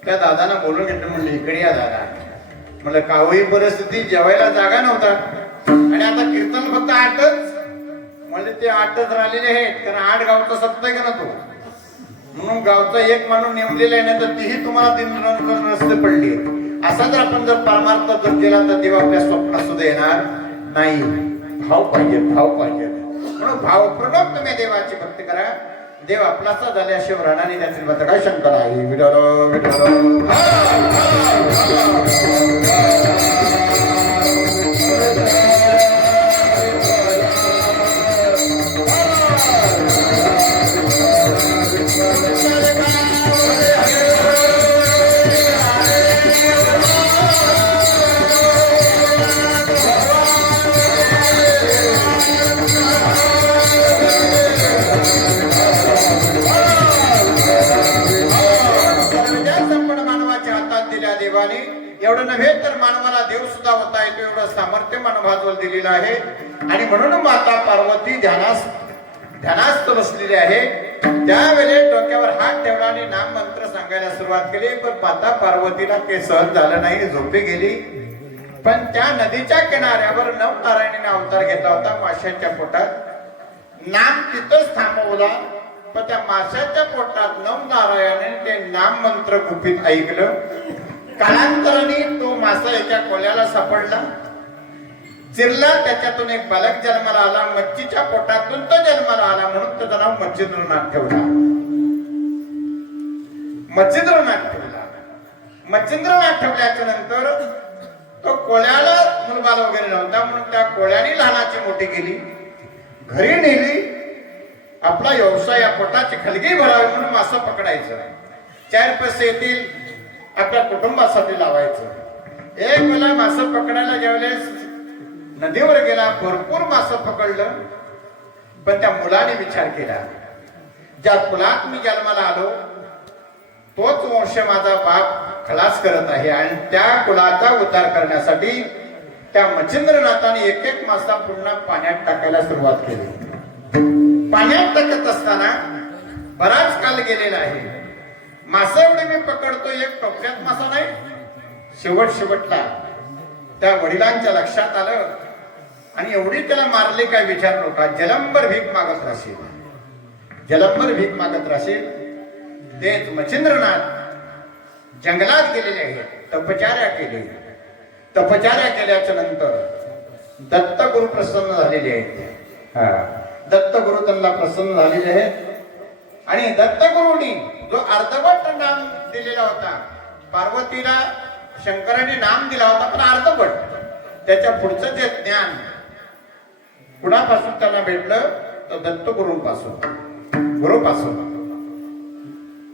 त्या दादांना बोलून घेतलं. म्हणलं इकडे या दादा. म्हणलं कावही परिस्थिती जेवायला जागा नव्हता आणि आता कीर्तन फक्त 8च. म्हणजे ते 8च राहिलेले आहेत कारण 8 गावचा सत्ता आहे का ना तो. म्हणून गावचा एक माणूस नेमलेला आहे ना तर तीही तुम्हाला 3 रस्ते पडली. असा जर आपण जर परमार्थ जर केला तर देव आपल्या स्वप्नात सुद्धा येणार नाही. भाव पाहिजे, भाव पाहिजे. म्हणून भावपूर्वक तुम्ही देवाची भक्ती करा. देव आपलाचा झाल्याशिवाय राणाने त्याची काय शंकर आहे. विठ्ठल विठ्ठल एवढं नव्हे तर मानवाला देव सुद्धा होता येतो एवढं सामर्थ्य मानवाजवळ दिलेलं आहे. आणि म्हणून माता पार्वती ध्यानास्त बसलेली आहे. त्यावेळेस डोक्यावर हात ठेवला आणि नाम मंत्र सांगायला सुरुवात केली. पण माता पार्वतीला ते सहन झालं नाही, झोपी गेली. पण त्या नदीच्या किनाऱ्यावर नवनारायणीने अवतार घेतला होता. माशांच्या पोटात नाम तिथंच थांबवला, पण त्या माशाच्या पोटात नवनारायणाने ते नाम मंत्र गुपित ऐकलं. कालांतराने तो मासा एका कोल्याला सापडला, चिरला, त्याच्यातून एक बालक जन्माला आला. मच्छीच्या पोटातून तो जन्माला आला, म्हणून त्याचं नाव मच्छिंद्रनाथ ठेवला. मच्छिंद्रनाथ ठेवला. मच्छिंद्रनाथ ठेवल्याच्या नंतर तो कोळ्याला मुलबाल वगैरे नव्हता, म्हणून त्या कोळ्याने लहानाची मोठी केली, घरी नेली. आपला व्यवसाय, या पोटाची खलगी भरावी म्हणून मासा पकडायचं, 4 पैसे येतील आपल्या कुटुंबासाठी लावायचं. एक वेळा मासा पकडायला ज्यावेळेस नदीवर गेला, भरपूर मासा पकडलं, पण त्या मुलाने विचार केला, ज्या कुलात मी जन्माला आलो तोच वंश माझा बाप खलास करत आहे, आणि त्या कुलाचा उद्धार करण्यासाठी त्या मच्छिंद्रनाथाने एक एक मासा पुन्हा पाण्यात टाकायला सुरुवात केली. पाण्यात टाकत असताना बराच काल गेलेला आहे. मासा एवढे मी पकडतो, एक टोपल्यात मासा नाही. शेवटला त्या वडिलांच्या लक्षात आलं, आणि एवढी त्याला मारली काय विचार नव्हता. जलंबर भीक मागत राहशील, जलंबर भीक मागत राहशील. तेच मच्छिंद्रनाथ जंगलात गेलेले आहेत, तपचार्या केली. तपचार्या केल्याच्या नंतर दत्तगुरु प्रसन्न झालेले आहेत. दत्तगुरु त्यांना प्रसन्न झालेले आहेत, आणि दत्तगुरूंनी जो अर्धवट नाम दिलेला होता, पार्वतीला शंकराने नाम दिला होता पण अर्धवट, त्याच्या पुढचं जे ज्ञान कुणापासून त्यांना भेटलं तर दत्तगुरूंपासून, गुरुपासून,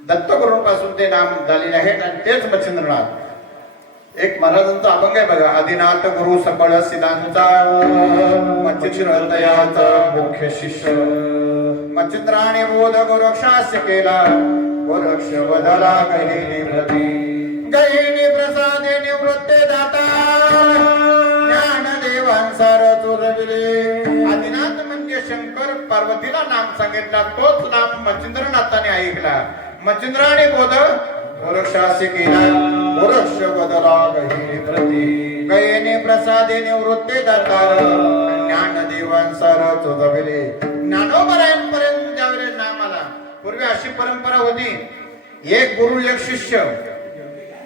दत्तगुरूंपासून ते नाम झालेले आहेत, आणि तेच मच्छिंद्रनाथ. एक महाराजांचा अभंग आहे बघा, आदिनाथ गुरु सकळ सिद्धांचा, मच्छिंद्रयाचा मुख्य शिष्य. मच्छिंद्राने बोध गोरक्षास केला, गोरक्ष बदला गहिनी प्रती, गहिनी प्रसादे निवृत्ते दाता, ज्ञानदेवांसार चोरविले. आदिनाथ म्हणजे शंकर, पार्वतीला नाम सांगितला, तोच नाम मच्छिंद्रनाथाने ऐकला. मच्छिंद्राने बोध गोरक्षास केला, गोरक्ष बदला गहिनी प्रती, गहिनी प्रसादे निवृत्ते दाता, ज्ञानदेवांसार चोरविले. ज्ञानोबरायांपर्यंत ज्यावेळेस नाम आला, पूर्वी अशी परंपरा होती, एक गुरु एक शिष्य,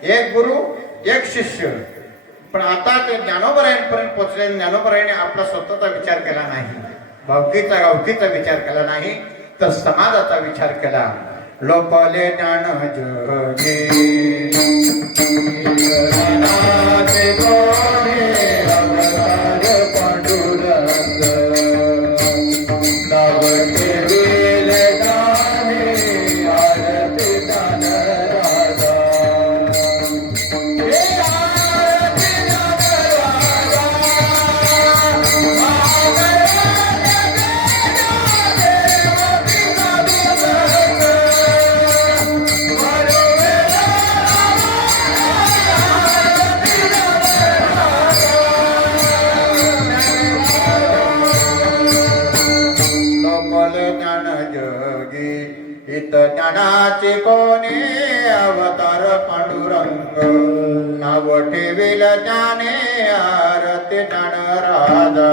एक गुरु एक शिष्य. पण आता ते ज्ञानोबरायांपर्यंत पोहोचले. ज्ञानोबरायाने आपला स्वतःचा विचार केला नाही, भावकीचा गावकीचा विचार केला नाही, तर समाजाचा विचार केला. लोपले ज्ञान जगे ज्ञानाचे कोणी अवतार पांडुरंग, नाव ठेविल ज्ञाने आरती ज्ञान राधा.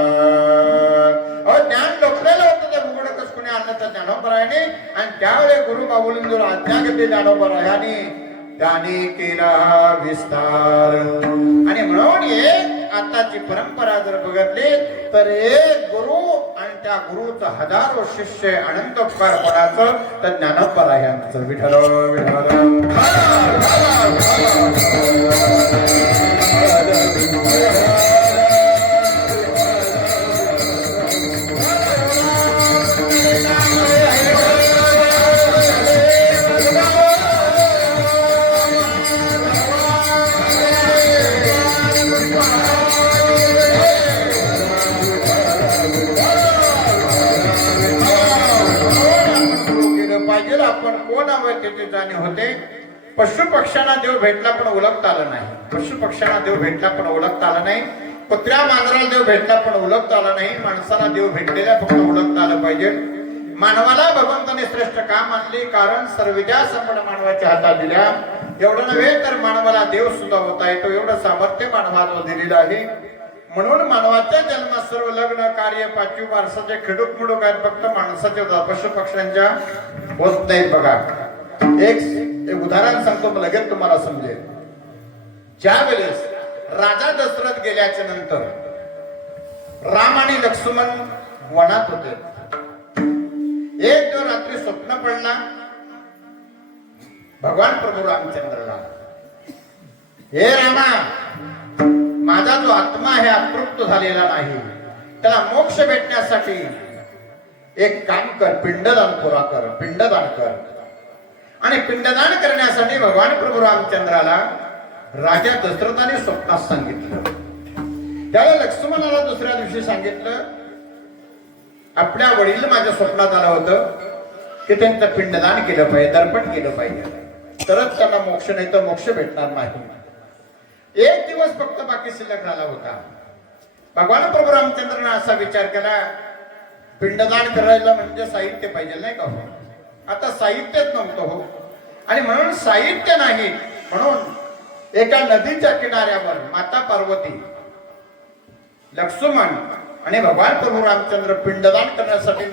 ज्ञान लोकलेलं होतं ते मुगडकच कोणी आणलं तर ज्ञानोबरायाने, आणि त्यावेळी गुरु बाबूंनी जो आज्ञा घेतली ज्ञानोबरायाने, त्याने केला विस्तार. आणि म्हणून एक आताची परंपरा जर बघितली तर एक गुरु आणि त्या गुरुचा हजारो शिष्य, अनंत उपकारपणाचं तर ज्ञानोबरायांचं. विठ्ठल विठ्ठल. आपण कोण आहोत त्याची जाणीव होते. पशु पक्ष्यांना देव भेटला पण ओळखता आलं नाही. पशु पक्ष्यांना देव भेटला पण ओळखता आलं नाही. कुत्र्या मांजराला देव भेटला पण ओळखता आला नाही. माणसाला देव भेटलेला फक्त ओळखता आलं पाहिजे. मानवाला भगवंताने श्रेष्ठ का मानली? कारण सर्वविद्या संपन्न मानवाच्या हातात दिल्या. एवढं नव्हे तर मानवाला देव सुद्धा होता येतो, एवढं सामर्थ्य मानवाला दिलेलं आहे. म्हणून मानवाच्या जन्मात सर्व लग्न कार्य पाचवी माणसाचे खिडूक मुडूक आहेत, फक्त माणसाचे होतात, पशु पक्ष्यांच्या होत नाहीत. बघा एक उदाहरण सांगतो, लगेच तुम्हाला समजेल. ज्या वेळेस राजा दशरथ गेल्याच्या नंतर राम आणि लक्ष्मण वनात होते. एक दिवस रात्री स्वप्न पडला भगवान प्रभू रामचंद्रला, हे रामा, माझा जो आत्मा आहे अतृप्त झालेला नाही, त्याला मोक्ष भेटण्यासाठी एक काम कर, पिंडदान पुरा कर, पिंडदान कर. आणि पिंडदान करण्यासाठी भगवान प्रभू रामचंद्राला राजा दशरथाने स्वप्नात सांगितलं. त्याला लक्ष्मणाला दुसऱ्या दिवशी सांगितलं, आपल्या वडील माझ्या स्वप्नात आलं होतं की त्यांचं पिंडदान केलं पाहिजे, दर्पण केलं पाहिजे, तरच त्यांना मोक्ष, नाही तर मोक्ष भेटणार नाही. एक दिवस फक्त बाकी शिल्लक राहिला होता. भगवान प्रभू रामचंद्राने असा विचार केला, पिंडदान करायला म्हणजे साहित्य पाहिजे नाही का हो. आता साहित्यच नव्हतं हो, आणि म्हणून साहित्य नाही, म्हणून एका नदीच्या किनाऱ्यावर माता पार्वती, लक्ष्मण आणि भगवान प्रभू रामचंद्र पिंडदान करण्यासाठी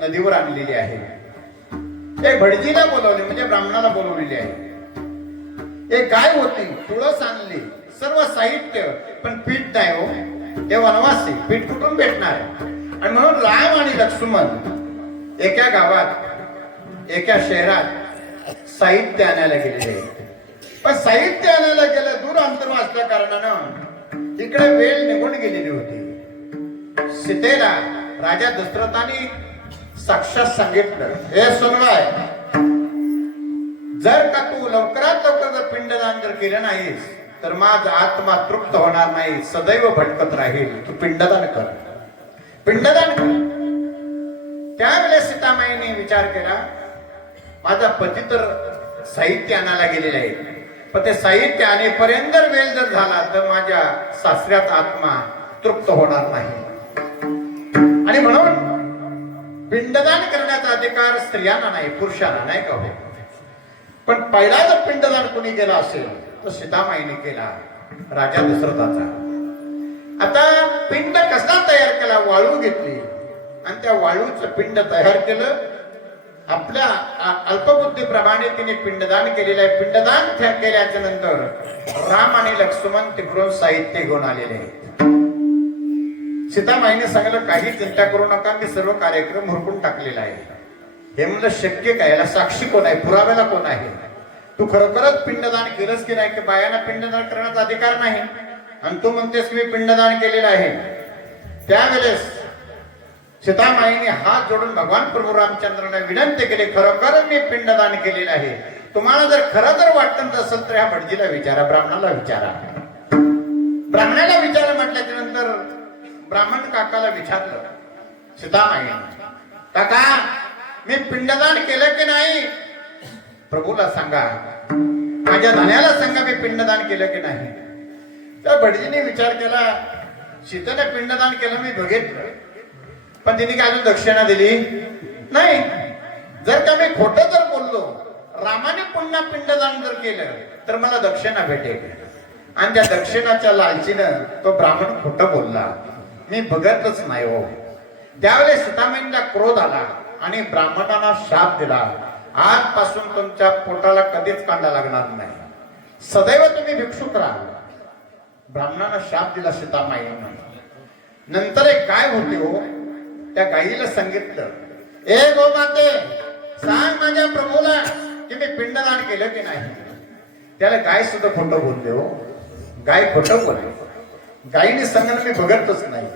नदीवर आणलेली आहे. एक भटजीला बोलवले, म्हणजे ब्राह्मणाला बोलवलेली आहे. एक गाय होती, तुळस आणली, सर्व साहित्य, पण पीठ नाही हो, हे वनवासी, पीठ कुठून भेटणार. आणि म्हणून राम आणि लक्ष्मण एका गावात, एका शहरात साहित्य आणायला गेलेले. पण साहित्य आणायला गेलं, दूर अंतर असल्या कारणानं इकडे वेळ निघून गेलेली होती. सीतेला राजा दशरथाने साक्षात सांगितलं, हे सोनवाय, जर का तू लवकरात लवकर जर पिंडदान जर केलं नाहीस तर माझा आत्मा तृप्त होणार नाही, सदैव भटकत राहील. तू पिंडदान कर, पिंडदान कर. त्यावेळेस सीतामाईने विचार केला, माझा पती तर साहित्य आणायला गेलेले आहे, पण ते साहित्य आणेपर्यंत जर वेळ जर झाला तर माझ्या सासऱ्याचा आत्मा तृप्त होणार नाही. आणि म्हणून पिंडदान करण्याचा अधिकार स्त्रियांना नाही, पुरुषांना नाही का हो. पण पहिला जर पिंडदान कोणी केला असेल तर सीतामाईने केला, राजा दशरथाचा. आता पिंड कसा तयार केला, वाळू घेतली आणि त्या वाळूचं पिंड तयार केलं. आपल्या अल्पबुद्धीप्रमाणे तिने पिंडदान केलेलं आहे. पिंडदान केल्याच्या नंतर राम आणि लक्ष्मण तिकडून साहित्य घेऊन आलेले आहेत. सीतामाईने सांगितलं, काही चिंता करू नका, मी सर्व कार्यक्रम हुरकून टाकलेला आहे. हे म्हणलं शक्य काय, याला साक्षी कोण आहे, पुराव्याला कोण आहे. तू खरोखरच पिंडदान केलंस की नाही, की बायांना पिंडदान करण्याचा अधिकार नाही, आणि तू म्हणतेस की मी पिंडदान केलेलं आहे. त्यावेळेस सीतामाईने हात जोडून भगवान प्रभू रामचंद्राला विनंती केली, खरोखर मी पिंडदान केलेलं आहे. तुम्हाला जर खरं जर वाटत असेल तर ह्या भटजीला विचारा, ब्राह्मणाला विचारा. ब्राह्मणाला विचारा म्हटल्याच्या नंतर ब्राह्मण काकाला विचारलं सीतामाईने, काका मी पिंडदान केलं की नाही, प्रभूला सांगा, माझ्या धन्याला सांगा मी पिंडदान केलं की नाही. त्या भटजीने विचार केला, सीतेने पिंडदान केलं मी बघितलं, पण तिने काय अजून दक्षिणा दिली नाही. जर का मी खोटं जर बोललो, रामाने पुन्हा पिंडदान जर केलं तर मला दक्षिणा भेटेल. आणि त्या दक्षिणाच्या लालचीनं तो ब्राह्मण खोटं बोलला, मी बघतच नाही हो. त्यावेळेस सीतामाईला क्रोध आला आणि ब्राह्मणाला शाप दिला, आजपासून तुमच्या पोटाला कधीच कांदा लागणार नाही, सदैव तुम्ही भिक्षुक राहा. ब्राह्मणाला शाप दिला सीतामाईने. नंतर एक गाय होती हो, त्या गाईला सांगितलं, ए गोमाते, सांग माझ्या प्रभूला की मी पिंडदान केलं की नाही. त्याला गाय सुद्धा खोटं बोलले हो, गाय खोटं बोलले. गायीने सांगितलं मी बघतच नाही.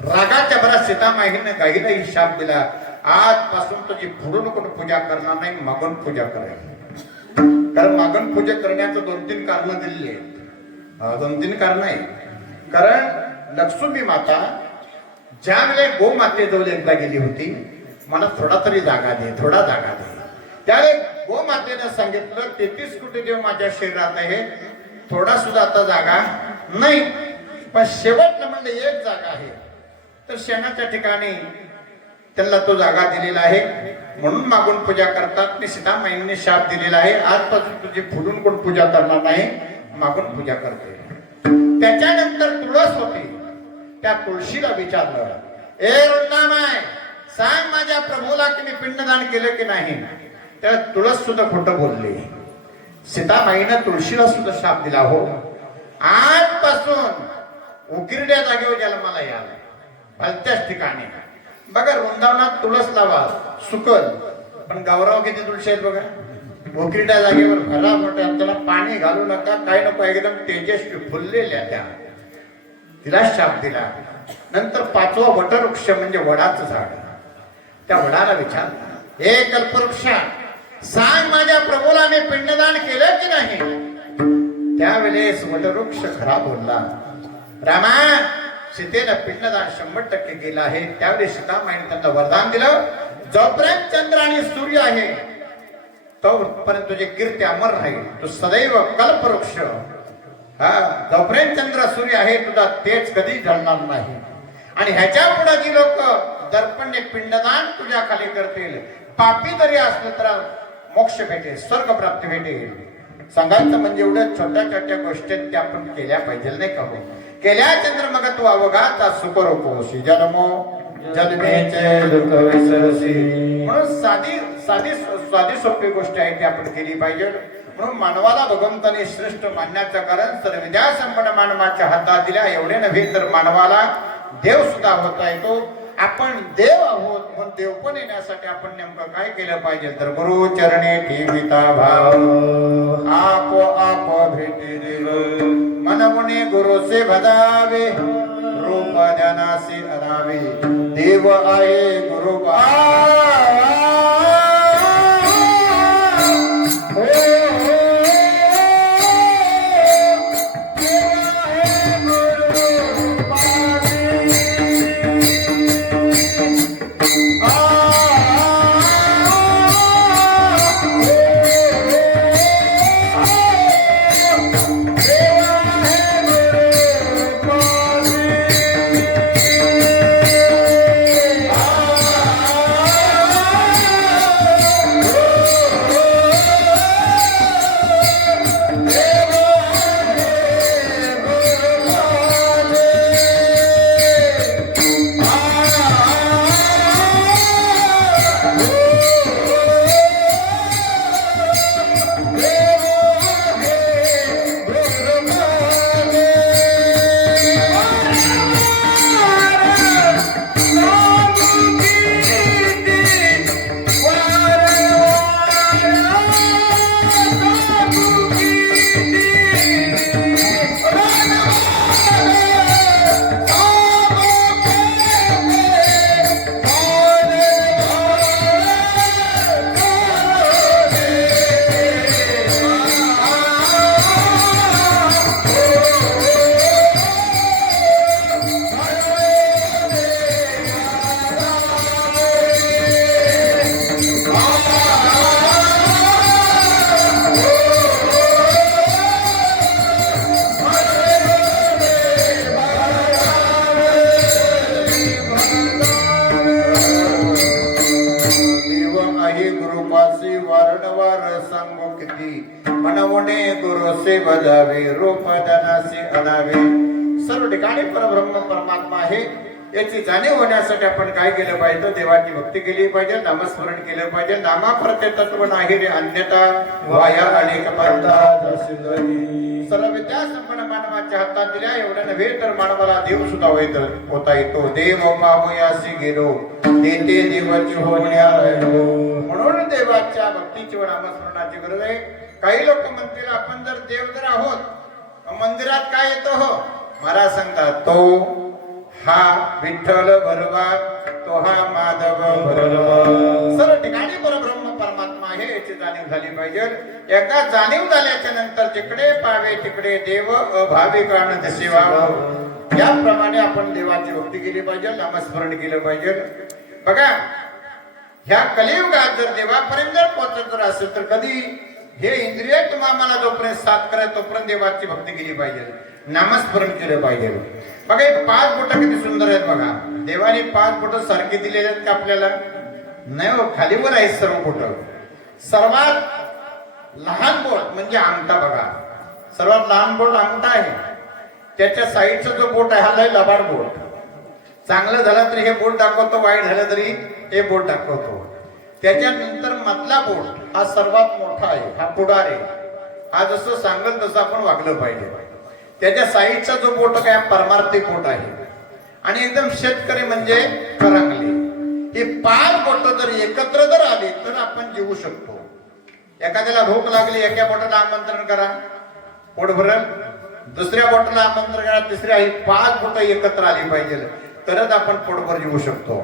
रागाच्या भरात सीतामाईने गाईला ही शाप दिला, आजपासून तुझी पुढून कोण पूजा करणार नाही, मागून पूजा करेल. कारण मागून पूजा करण्याचं 2-3 कारण दिलेली आहेत. 2-3 कारण आहे. कारण लक्ष्मी माता ज्या वेळेला गोमातेजवळ एकदा गेली होती, मला थोडा तरी जागा दे, थोडा जागा दे. त्यावेळेस गोमातेने सांगितलं, 33 कोटी देव माझ्या शरीरात आहे, थोडा सुद्धा आता जागा नाही. पण शेवटला म्हणलं एक जागा आहे, तर शेणाच्या ठिकाणी त्यांना तो जागा दिलेला आहे, म्हणून मागून पूजा करतात. मी सीतामाईंनी शाप दिलेला आहे, आजपासून तुझी पुढून कोण पूजा करणार नाही, मागून पूजा करते. त्याच्यानंतर तुळस होती, त्या तुळशीला विचारलं, ए वृंदामाय, सांग माझ्या प्रभूला की मी पिंडदान केलं की नाही. त्याला तुळस सुद्धा खोटं बोलली. सीतामाईनं तुळशीला सुद्धा शाप दिला, हो आजपासून उकिरड्या जागेवर जन्माला याल, भलत्याच ठिकाणी. बघा वृंदावनात तुळस लावा सुकल, पण गौरव किती तुळशी आहेत बघा. उकिरड्या जागेवर भला मोठ्या, त्याला पाणी घालू नका, काय नको, एकदम तेजस्वी फुललेल्या त्या. तिला शाप दिला. नंतर 5वा वटवृक्ष म्हणजे वडाचं झाड, त्या वडाला विचारलं, हे कल्पवृक्ष, सांग माझ्या प्रभूला मी पिंडदान केलं की नाही. त्यावेळेस वटवृक्ष खरा बोलला, रामा, सीतेनं पिंडदान 100% केलं आहे. त्यावेळेस सीतामाईने त्यांना वरदान दिलं, जोपर्यंत चंद्र आणि सूर्य आहे तोपर्यंत तुझे कीर्ती अमर राहील, तू सदैव कल्पवृक्ष. हा, जोपर्यंत चंद्र सूर्य आहे तुझा तेज कधी ढळणार नाही. आणि ह्याच्या पुढे जी लोक दर्पणने पिंडदान तुझ्या खाली करतील, पापी जरी असलं तर मोक्ष भेटेल, स्वर्ग प्राप्ती भेटेल. सांगायचं म्हणजे एवढ्या छोट्या छोट्या गोष्टी त्या आपण केल्या पाहिजे, नाही का? केल्या चंद्र मग तू अवघाचा सुखरूपोशी जन्मो जन्मेचे दुःख विसरसी. म्हणून साधी सोपी गोष्ट आहे ती आपण केली पाहिजे. म्हणून मानवाला भगवंताने श्रेष्ठ मानण्याचं कारण सर्व विद्या संपन्न मानवाच्या हातात दिल्या. एवढे नव्हे तर मानवाला देव सुद्धा होता येतो. आपण देव आहोत, पण देव पण येण्यासाठी आपण नेमकं काय केलं पाहिजे तर गुरु चरणे ठेविता भाव, आप भेटे देव, मनमुने गुरुसे भजावे, रूप ध्यानासी अनावे, देव आहे गुरु मनवणे गुरुसे भजावे, रूप धनासी अनावे. सर्व ठिकाणी परब्रह्म परमात्मा आहे याची जाणीव होण्यासाठी आपण काय केलं पाहिजे? देवाची भक्ती केली पाहिजे, नामस्मरण केलं पाहिजे. नामाप्रत्ये तत्व नाही रे अन्यथा वाया अनेक सर्व विद्या संपन्न मानवाच्या हातात दिल्या. एवढं नव्हे तर मानवाला देव सुद्धा होता येतो. देव मामयासी गेलो देते देवाची होण्या. म्हणून देवाच्या भक्तीची व नामस्मरणाची गरज आहे. काही लोक म्हणतील आपण जर देव जर आहोत मंदिरात काय येतो? हो महाराज सांगतात तो हा विठ्ठल बरोबा, तो हा माधव बरोबा. सर्व ठिकाणी परब्रह्म परमात्मा आहे याची जाणीव झाली पाहिजे. एकदा जाणीव झाल्याच्या नंतर जिकडे पावे तिकडे देव अभाविकान दिसेवा. याप्रमाणे आपण देवाची भक्ती केली पाहिजे, नामस्मरण केलं पाहिजे. बघा ह्या कलियुगात जर देवापर्यंत जर पोहोचत जर असेल तर कधी हे इंद्रिय तुम्हाला जोपर्यंत साथ करायचं तोपर्यंत देवाची भक्ती केली पाहिजे, नामस्मरण केलं पाहिजे. बघा हे 5 बोट किती सुंदर आहेत. बघा देवाने 5 बोट सारखे दिलेले आहेत का आपल्याला? नाही हो, खालीवर आहेत सर्व बोट. सर्वात लहान बोट म्हणजे अंगठा. बघा सर्वात लहान बोट अंगठा आहे. त्याच्या साईडचा जो बोट आहे हा लय लबाड बोट. चांगलं झालं तरी हे बोट दाखवतो, वाईट झालं तरी हे बोट दाखवतो. त्याच्यानंतर मधला बोट हा सर्वात मोठा आहे, हा पुढार आहे. हा जसं सांगेल तसं आपण वागलं पाहिजे. त्याच्या साईडचा जो बोट काय परमार्थी बोट आहे. आणि एकदम शेतकरी म्हणजे करंगली. ही 5 बोट जर एकत्र जर आली तर आपण जीवू शकतो. एखाद्याला भूक लागली, एका बोटाला आमंत्रण करा, पोट भरल. दुसऱ्या बोटाला आमंत्रण करा, तिसऱ्या. ही 5 बोट एकत्र आली पाहिजे तरच आपण पोटभर जीवू शकतो.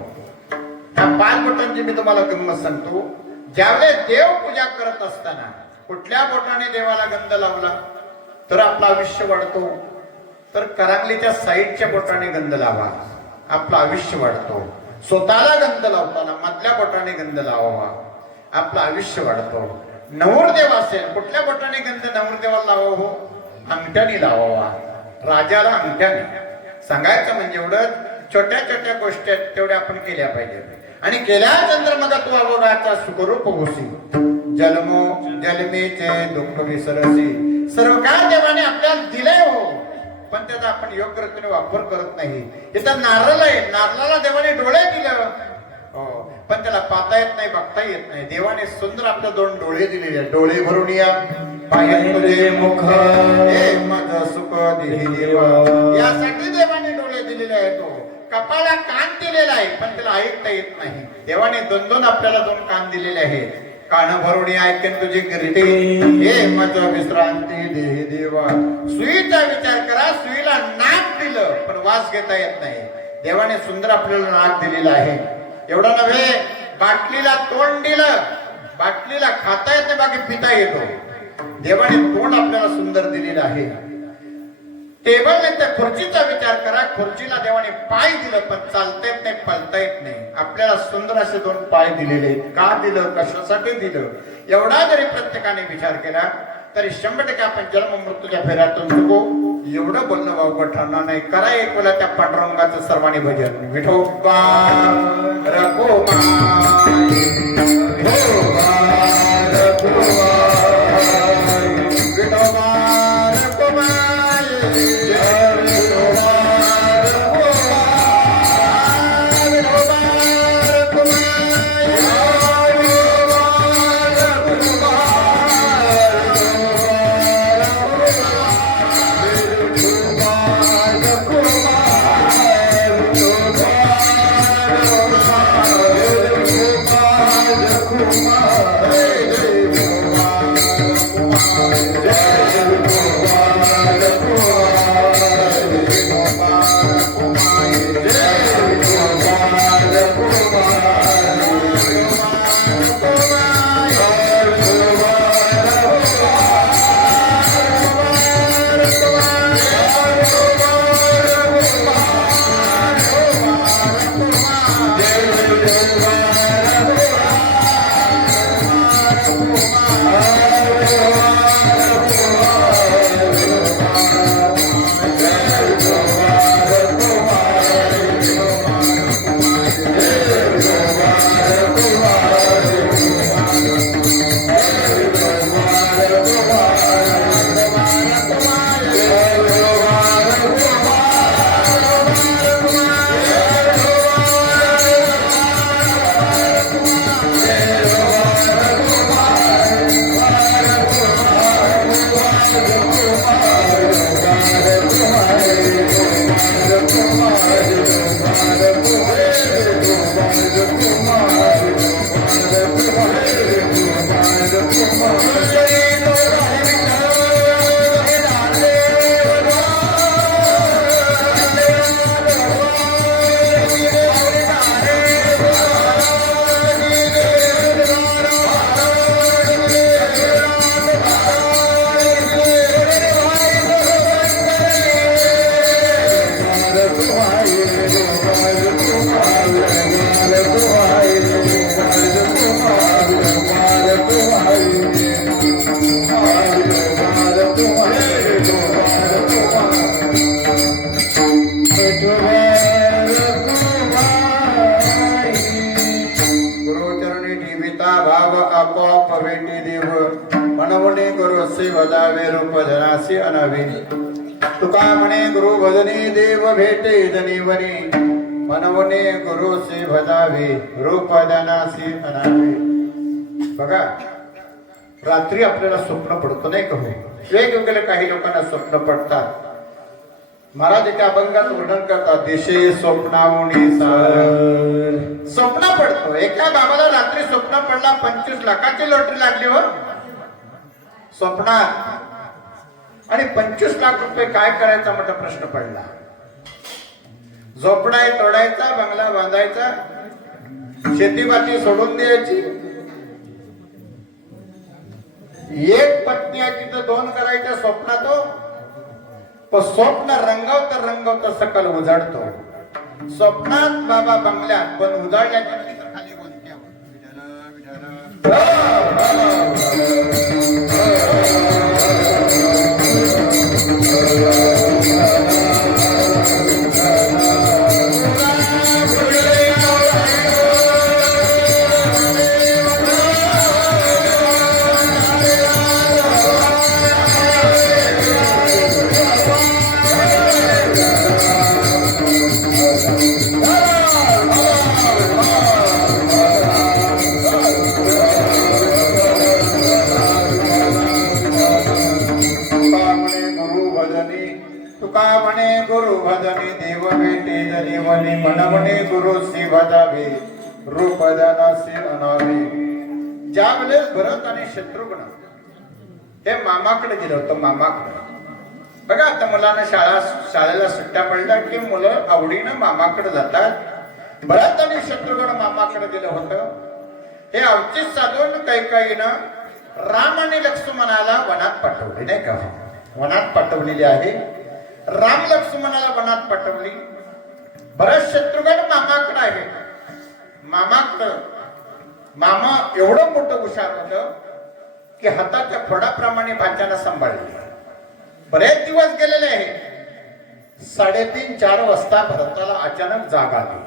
ह्या 5 बोटांची मी तुम्हाला गंमत सांगतो. ज्यावेळेस देव पूजा करत असताना कुठल्या बोटाने देवाला गंध लावला तर आपलं आयुष्य वाढतो, तर करांगलीच्या साईडच्या बोटाने गंध लावा, आपलं आयुष्य वाढतो. स्वतःला गंध लावताना मधल्या बोटाने गंध लावावा, आपलं आयुष्य वाढतो. नवरदेव असेल, कुठल्या बोटाने गंध नवरदेवाला लावावा हो? अंगठ्याने लावावा. राजाला अंगठ्याने. सांगायचं म्हणजे एवढं छोट्या छोट्या गोष्टी आहेत तेवढ्या आपण केल्या पाहिजे. आणि केल्यानंतर मग तू अवघाचा सुखरूप होसी, जन्मो जन्मेचे दुःख विसरसी. सर्व काय देवाने आपल्याला दिलंय हो, पण त्याचा आपण योग्य रीतीने वापर करत नाही. इथं नारळ आहे, नारळाला देवाने डोळे दिलं हो, पण त्याला पाहता येत नाही, बघता येत नाही. देवाने सुंदर आपल्या 2 डोळे दिलेले आहेत. डोळे भरून या पाय तुझे मुख, हे माझं सुख दिली देव. यासाठी देवाने डोळे दिलेले आहेत. कपाला कान दिलेला आहे, पण त्याला ऐकता येत नाही. देवाने 2 आपल्याला 2 कान दिलेले आहेत. कान भरून ऐकेन तुझी गिरटे, हे माझं विश्रांती देही देवा. सुईचा विचार करा, सुईला नाक दिलं पण वास घेता येत नाही. देवाने सुंदर आपल्याला नाक दिलेलं आहे. एवढं नव्हे, बाटलीला तोंड दिलं, बाटलीला खाता येत नाही, बाकी पिता येतो. देवाने तोंड आपल्याला सुंदर दिलेलं आहे. टेबल नाही तर खुर्चीचा विचार करा, खुर्चीला देवाने पाय दिलं पण चालता येत नाही, पळता येत नाही. आपल्याला सुंदर असे 2 पाय दिलेले. का दिलं, कशासाठी दिलं, एवढा जरी प्रत्येकाने विचार केला तरी 100% आपण जन्म मृत्यूच्या फेऱ्यातून चुको. एवढं बोलणं वावगं ठरणार नाही. करा एक वेळा त्या पांडुरंगाचं सर्वांनी भजन. विठोबा रघुमाई, विठोबा रघुमाई, विठोबा रघुमाई, जय विठोबा रघुमाई, विठोबा रघुमाई, वदावे रूप धनासी अनावी. तुका म्हणे गुरु भजनी देव भेटे जनीवरी. मनवणे गुरुसी भजावे रूपदानासी अनावे. बघा, रात्री आपल्याला स्वप्न पडतो नाही का? वेगवेगळे काही लोकांना स्वप्न पडतात. महाराज एका अभंगात वर्णन करतात, दिशे स्वप्नावणी स्वप्न पडतो. एका बाबाला रात्री स्वप्न पडला, 25 लाखाची लॉटरी लागली हो स्वप्नात. आणि 25 लाख रुपये काय करायचा मोठा प्रश्न पडला. झोपडाय तोडायचा, बंगला बांधायचा, शेतीबाती सोडून द्यायची. एक पत्नी आहे तिथं 2 करायच्या स्वप्नात हो. पण स्वप्न रंगवत सकल उजाडतो. स्वप्नात बाबा बंगल्यात, पण उजाडल्याच्या तिथं खाली कोणत्या मनवणे गुरु सी भजावे रूपदानासी अनावे. ज्या वेळेस भरत आणि शत्रुघ्न हे मामाकडे गेलं होतं. मामाकडे बघा, आता मुलांना शाळेला सुट्ट्या पडल्या की मुलं आवडीनं मामाकडे जातात. भरत आणि शत्रुघ्न मामाकडे गेलं होतं. हे अवचित साधून कैकेयीनं राम आणि लक्ष्मणाला वनात पाठवले नाही का? वनात पाठवलेली आहे. राम लक्ष्मणाला वनात पाठवली. भरत शत्रुघ्न मामाकडे आहे. मामा एवढं मोठं हुशार होतं की हाताच्या फोडाप्रमाणे भाच्याला सांभाळले. बरेच दिवस गेलेले आहे. 3:30-4 वाजता भरताला अचानक जाग आली.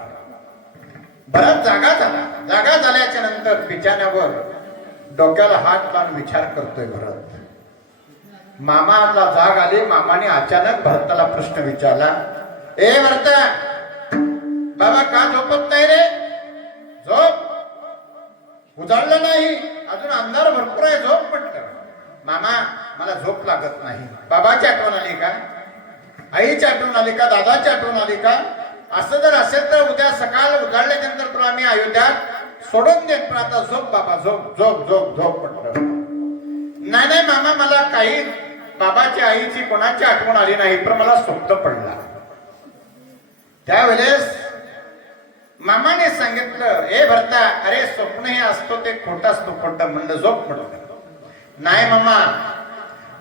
भरत जागा झाला. जागा झाल्याच्या नंतर बिछाण्यावर डोक्याला हात लावून विचार करतोय भरत. मामाला जाग आली. मामाने अचानक भरताला प्रश्न विचारला, ए भरता, बाबा का झोपत नाही रे? झोप, उजाडलं नाही, अजून अंधार भरपूर आहे, झोप म्हटलं. मामा मला झोप लागत नाही. बाबाची आठवण आली का? आईची आठवण आली का? दादाची आठवण आली का? असं जर असेल तर उद्या सकाळ उजाडल्यानंतर तुला मी अयोध्यात सोडून देत, पण आता झोप बाबा, झोप झोप झोप झोप म्हटलं. नाही नाही मामा, मला काही बाबाची आईची कोणाची आठवण आली नाही, पण मला स्वप्न पडला. त्यावेळेस मामाने सांगितलं, ए भरता, अरे स्वप्न हे असतो ते खोटं असतो. खोटं म्हणलं, झोप म्हटलं. नाही मामा,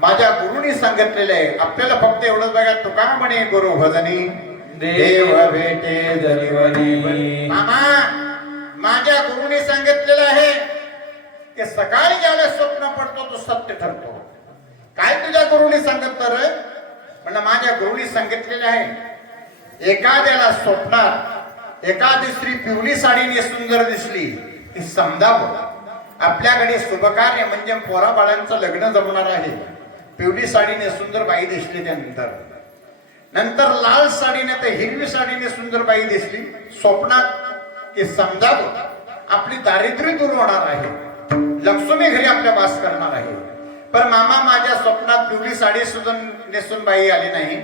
माझ्या गुरुनी सांगितलेलं आहे. आपल्याला फक्त एवढंच बघा, तुका म्हणे गुरु भजनी देव भेटे जनिवनी. मामा, माझ्या गुरुनी सांगितलेलं आहे की सकाळी ज्याला स्वप्न पडतो तो सत्य ठरतो. काय तुझ्या गुरुनी सांगितलं रे? म्हणलं, माझ्या गुरुनी सांगितलेलं आहे, एखाद्याला स्वप्नात एखादी स्त्री पिवळी साडी नेसून जर दिसली की समजावं आपल्याकडे शुभकार्य म्हणजे पोरा बाळांचं लग्न जमणार आहे. पिवळी साडी नेसून जर बाई दिसली, नंतर लाल साडीने तर हिरवी साडी नेसून जर बाई दिसली स्वप्नात, की समजावं आपली दारिद्र्य दूर होणार आहे, लक्ष्मी घरी आपल्या वास करणार आहे. पण मामा, माझ्या स्वप्नात पिवळी साडी सुद्धा नेसून बाई आली नाही,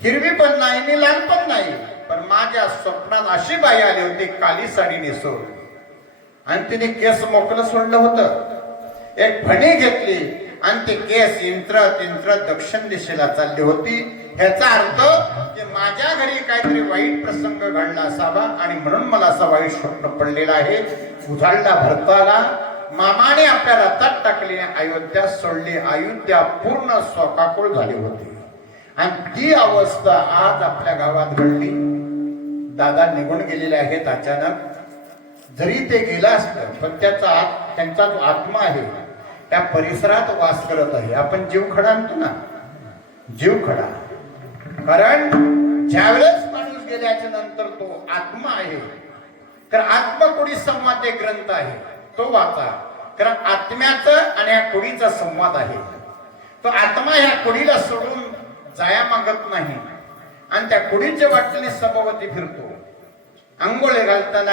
हिरवी पण नाही आणि लाल पण नाही, पण माझ्या स्वप्नात अशी बाई आली होती काली साडी नेसून, आणि तिने केस मोकळं सोडलं होतं. एक फणी घेतली आणि ते केस इंत्रत दक्षिण दिशेला चालली होती. ह्याचा अर्थ की माझ्या घरी काहीतरी वाईट प्रसंग घडला असावा आणि म्हणून मला असं वाईट स्वप्न पडलेलं आहे. उजाडला भरताला. मामाने आपल्या रथात टाकली, अयोध्या सोडली. अयोध्या पूर्ण स्वकाकुळ झाली होती. आणि ती अवस्था आज आपल्या गावात घडली. दादा निघून गेलेले आहेत अचानक. जरी ते गेला असतं पण त्यांचा जो आत्मा आहे त्या परिसरात वास करत आहे. आपण जीव खडा आणतो ना, जीव खडा. कारण ज्यावेळेस माणूस गेल्याच्या नंतर तो आत्मा आहे, तर आत्मकोडी संवाद एक ग्रंथ आहे, तो वाचा. कारण आत्म्याचा आणि या कोडीचा संवाद आहे. तो आत्मा ह्या कोडीला सोडून जाया मागत नाही आणि त्या कोडीच्या वाटेने सभोवती फिरतो. आंघोळे घालताना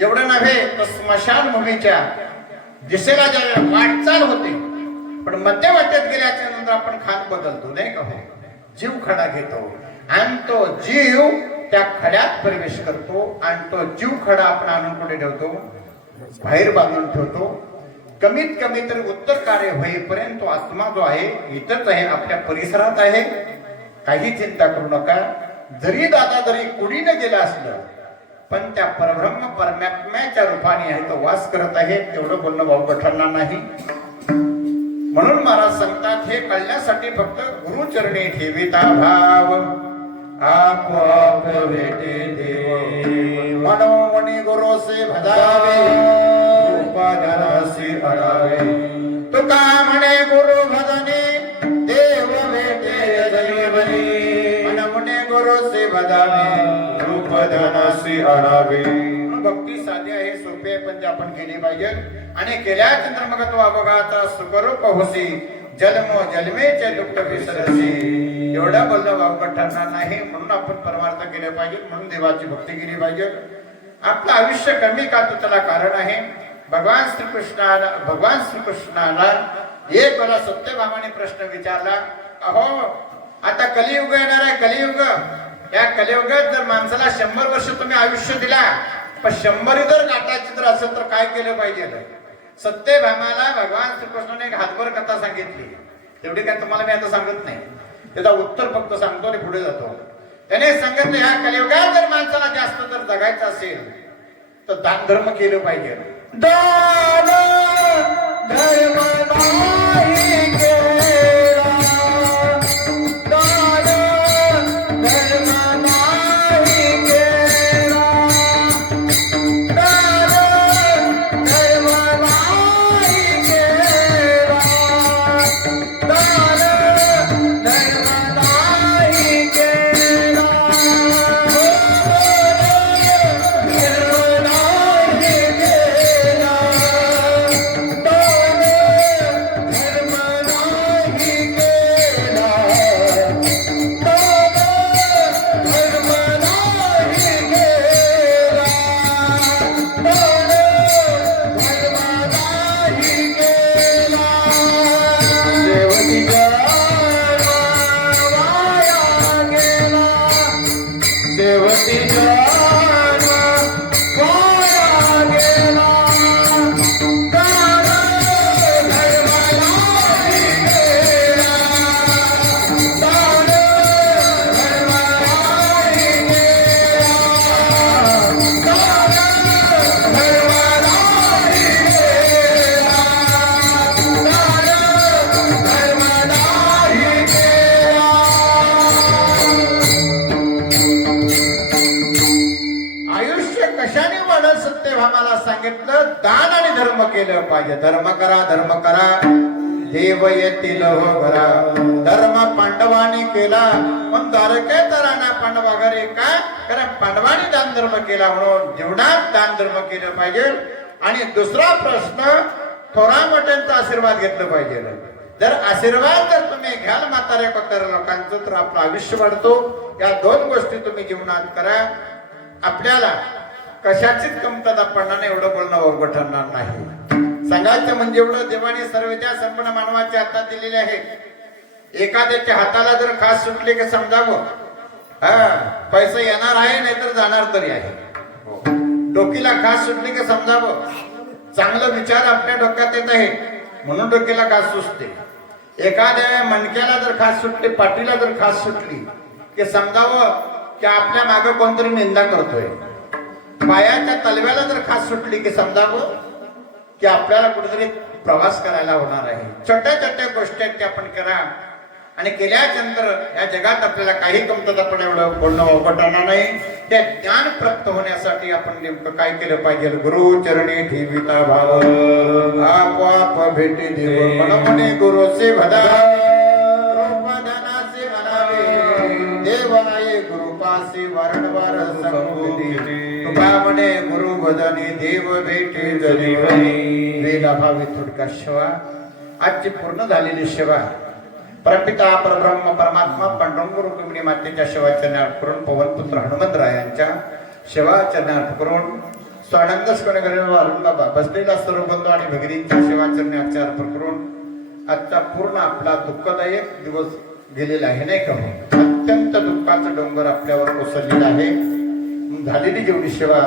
एवढं नव्हे तर स्मशानभूमीच्या दिशेला ज्या वाटचाल होते, पण मध्यवाटेत गेल्याच्या नंतर आपण खान बदलतो नाही का हो? जीव खडा घेतो आणि तो जीव त्या खड्यात प्रवेश करतो आणि तो जीव खडा आपण आणून कुठे ठेवतो? बाहेर बांधून ठेवतो. कमीत कमी तर उत्तर कार्य होईपर्यंत तो आत्मा जो आहे इथंच आहे, आपल्या परिसरात आहे. काही चिंता करू नका. जरी दादा जरी कुडीनं गेला असलं पण त्या परब्रह्म परमात्म्याच्या रूपाने आहे तो वास करत आहे. तेवढं बोलणं भाऊ ठरणार नाही. म्हणून महाराज सांगतात हे कळण्यासाठी फक्त गुरुचरणी ठेविता भाव आपोआप भेटे देव. मनोमणी गुरुसे भजावे उपाधनासी अडावे. तुका म्हणे गुरु भजने देव भेटे दैवनी. मनोमणी गुरुसे भजावे उपाधनासी अडावे. भक्ती साधी आहे, सोपी आहे, पण ते आपण केली पाहिजे. आणि केल्यानंतर मग तो अवघाचा सुखरूप होसी जन्म जन्मेचे दुःख विसरसी. एवढं बोलणं वावगं ठरणार नाही. म्हणून आपण परमार्थ केले पाहिजे, म्हणून देवाची भक्ती केली पाहिजे. आपलं आयुष्य कमी का तर त्याला कारण आहे. भगवान श्रीकृष्णाला एक वेळा सत्यभामाने प्रश्न विचारला, अहो आता कलियुग येणार आहे, कलियुग. या कलियुगात जर माणसाला 100 वर्ष तुम्ही आयुष्य दिला, पण 100 जर गाठायची जर असेल तर काय केलं पाहिजे? सत्यभामाला भगवान श्रीकृष्णाने एक हातभर कथा सांगितली. तेवढी काय तुम्हाला मी आता सांगत नाही, त्याचा उत्तर फक्त सांगतो आणि पुढे जातो. त्याने सांगितलं ह्या कलियुगात जर माणसाला जास्त जर जगायचं असेल तर दान धर्म केलं पाहिजे. दान धर्म नाही केला, दान धर्म नाही केला, दान धर्म नाही केला, दान धर्म नाही केला. सांगितलं दान आणि धर्म केलं पाहिजे. धर्म करा, धर्म करा, देव येतील हो घरा. धर्म पांडवांनी केला पण द्वारकेत राणा पांडवा घरी काय? कारण पांडवांनी दान धर्म केला म्हणून जीवनात दान धर्म केलं पाहिजे. आणि दुसरा प्रश्न, थोरा मोठ्यांचा आशीर्वाद घेतलं पाहिजे. जर आशीर्वाद जर तुम्ही घ्याल म्हाताऱ्या कोताऱ्या लोकांचं तर आपलं आयुष्य वाढतो. या दोन गोष्टी तुम्ही जीवनात करा. आपल्याला कशाचीच कमतरता पडणार नाही. एवढं बोलणं अवघड ठरणार नाही. सांगायचं म्हणजे एवढं देवाने सर्व त्या संपूर्ण मानवाच्या हातात दिलेले आहे. एखाद्याच्या हाताला जर खास सुटली की समजावं पैसा येणार आहे नाहीतर जाणार तरी आहे. डोकीला खास सुटली की समजावं चांगलं विचार आपल्या डोक्यात येत आहे म्हणून डोक्याला खास सुटते. एखाद्या मणक्याला जर खास सुटली, पाठीला जर खास सुटली की समजावं की आपल्या मागे कोणतरी निंदा करतोय. पायाच्या तलव्याला जर खास सुटली की समजावं की आपल्याला कुठेतरी प्रवास करायला होणार आहे. छोट्या छोट्या गोष्टी त्या आपण करा आणि केल्यानंतर या जगात आपल्याला काही कमतरता पण एवढं बोलणं अवघडणार नाही. त्या ज्ञान प्राप्त होण्यासाठी आपण नेमकं काय केलं पाहिजे? गुरु चरणी ठेविता भाव आपोआप भेटे देव. मनोमनी गुरुसे भजा रूपधनासे म्हणावे. देव आहे गुरुपासी वारंवार संगती. तुका म्हणे गुरु भजनी देव भेटे जरी. वेदाभावी थोडक्यात सेवा आजची पूर्ण झालेली सेवा परमपिता परब्रह्म परमात्मा पांडुरंग रुक्मिणी मातेच्या सेवाचरणात करून पवनपुत्र हनुमंतरायांच्या सेवाचरणे अर्पण करून स्वानंद अरुण बाबा बसलेला सर्व बंधू आणि भगिनींच्या सेवाचरणे अर्पण करून आजचा पूर्ण आपला दुःखदायक दिवस गेलेला आहे नाही का? अत्यंत दुःखाचा डोंगर आपल्यावर कोसळलेला आहे. झालेली जेवढी सेवा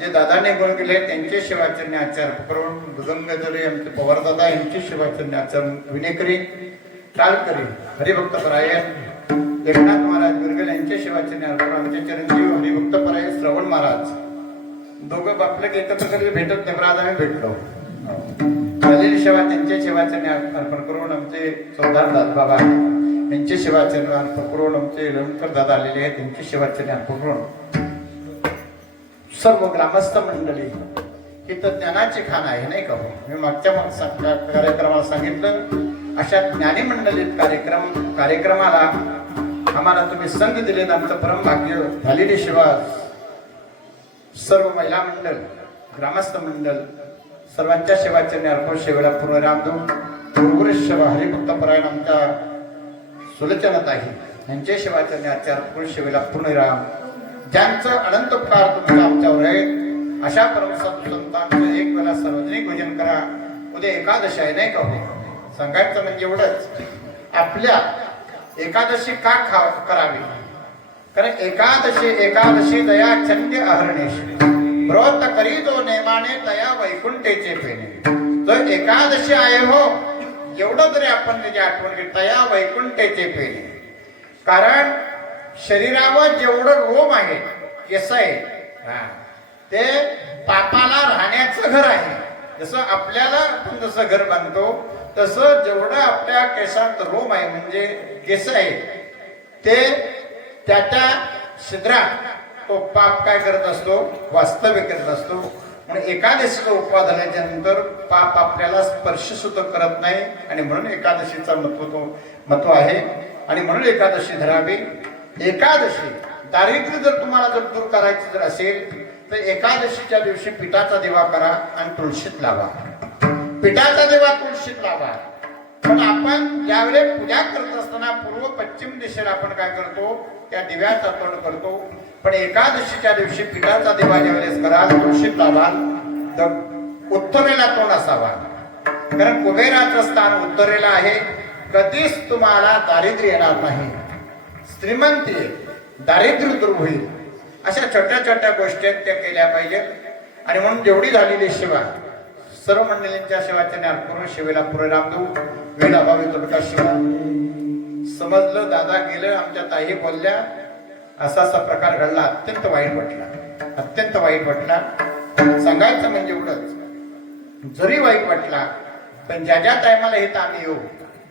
जे दादाने गुण केले त्यांचे सेवाचरणे अर्पण करून दुदंगजरे आमचे पवार दादा यांची सेवाचरणे आचरण विनेकरी चालकरी हरिभक्त परायण एकनाथ महाराज बिरगल यांचे सेवाचरणे अर्पण आमचे चिरंजीव हरिभक्त परायण श्रवण महाराज दोघं बापले एकत्र कधी भेटत नाही, आज आम्ही भेटलो. झालेली सेवा त्यांचे सेवाचरणे अर्पण करून आमचे चौदार दादा यांचे सेवाचरणे अर्पण करून आमचे लंकर दादा आलेले आहेत त्यांची सेवाचरणे अर्पण करून सर्व ग्रामस्थ मंडळी ही तर ज्ञानाची खाण आहे नाही का? मी मागच्या कार्यक्रमाला सांगितलं अशा ज्ञानी मंडळीत कार्यक्रमाला आम्हाला तुम्ही संधी दिलेत आमचं परम भाग्य. झालेली सेवा सर्व महिला मंडळ ग्रामस्थ मंडळ सर्वांच्या सेवाचरणे अर्पण सेवेला पूर्णराम देऊ. सेवा हरिभक्त परायण आमच्या सुलोचनाताई यांचे सेवाचरणे अर्पण सेवेला पूर्णराम. ज्यांचं अनंत उपकार तुमच्या आमच्यावर आहेत अशा परमसंतांचं एक वेळा सार्वजनिक भोजन करा. उद्या एकादशी आहे नाही का? हो सांगायचं म्हणजे एवढंच आपल्या एकादशी का करावी? कारण एकादशी दया चंद्य अहरणेश व्रत करी तो नेमाने तया वैकुंठेचे पेने. तर एकादशी आहे हो एवढं तरी आपण त्याची आठवण घेत तया वैकुंठेचे पेने. कारण शरीरावर जेवढं रोम आहे केस आहे ते पापाला राहण्याचं घर आहे. जसं आपल्याला आपण जसं घर बांधतो तसं जेवढं आपल्या केसात रोम आहे म्हणजे केस आहे ते त्या छिद्रात तो पाप काय करत असतो वास्तव्य करत असतो. म्हणून एकादशीचा उपवास झाल्याच्या नंतर पाप आपल्याला स्पर्श सुद्धा करत नाही आणि म्हणून एकादशीचा महत्व आहे आणि म्हणून एकादशी धरावी. एकादशी दारिद्र्य जर तुम्हाला जर दूर करायची जर असेल तर एकादशीच्या दिवशी पिठाचा दिवा करा आणि तुळशीत लावा. पिठाचा दिवा तुळशीत लावा. पण आपण ज्यावेळेस पूजा करत असताना पूर्व पश्चिम दिशेला आपण काय करतो त्या दिव्याचा तोंड करतो. पण एकादशीच्या दिवशी पिठाचा दिवा ज्यावेळेस कराल तुळशीत लावाल तर उत्तरेला तोंड असावा. कारण कुबेराचं स्थान उत्तरेला आहे. कधीच तुम्हाला दारिद्र्य येणार नाही. श्रीमंती दारिद्र्य दूर होईल. अशा छोट्या छोट्या गोष्टी त्या केल्या पाहिजेत. आणि म्हणून जेवढी झालेली सेवा सर्व मंडळींच्या सेवाचरणे अर्पण सेवेला पूर्णराम देऊ. वेळ अभावी तुमका सेवा समजलं दादा गेलं आमच्या ताई बोलल्या असा प्रकार घडला. अत्यंत वाईट वाटला. सांगायचं म्हणजे एवढंच जरी वाईट वाटला पण ज्या टायमाला इथं आम्ही येऊ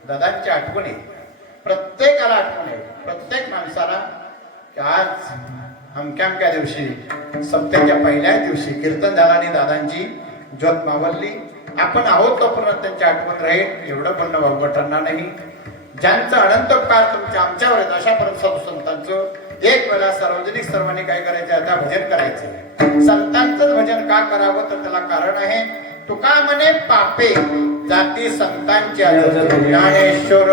दादांची आठवण आहे. प्रत्येकाला आठवण आहे प्रत्येक माणसाला आज अमक्या दिवशी सप्त्याच्या पहिल्या दिवशी कीर्तन झाला आणि दादांची ज्योत मावळली. आपण आहोत तोपर्यंत त्यांची आठवण राहील एवढं बोलणं वावगं ठरणार नाही. ज्यांचं अनंत उपकार तुमच्या आमच्यावर आहेत अशा परम संतांचं एक वेळा सार्वजनिक सर्वांनी काय करायचं आता भजन करायचं. संतांचं भजन का करावं तर त्याला कारण आहे. तुका म्हणे पापे जाती संतांची ज्ञानेश्वर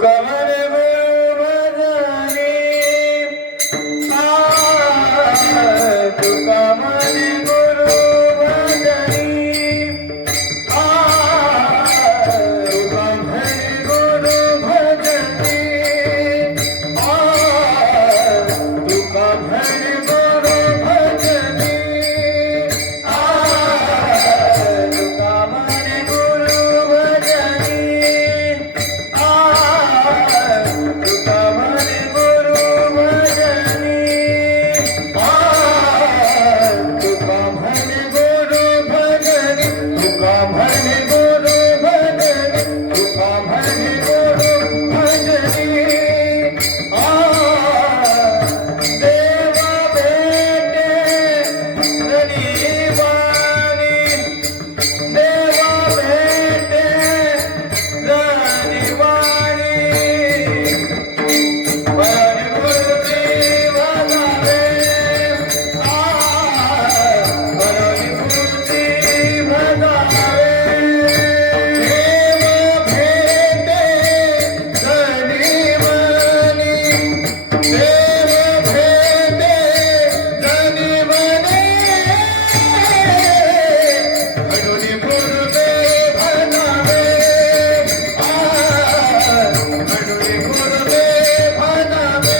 तुका म्हणे गुरुभजनी तुका म्हणे गुरुभजनी तुका म्हणे गुरुभजनी तुका म्हणे गुरुभजनी तुका म्हणे गुरुभजनी तुका म्हणे गुरुभजनी तुका म्हणे गुरुभजनी तुका म्हणे गुरुभजनी तुका म्हणे गुरुभजनी देवा भेटे धनीवाणी देवा भेटे धनीवाणी बळी गुरुदेव धावे बळी गुरुदेव धावे देवा भेटे धनीवाणी देव भेटे धनीवाणी बळी गुरुदेव धावे बळी गुरुदेव धावे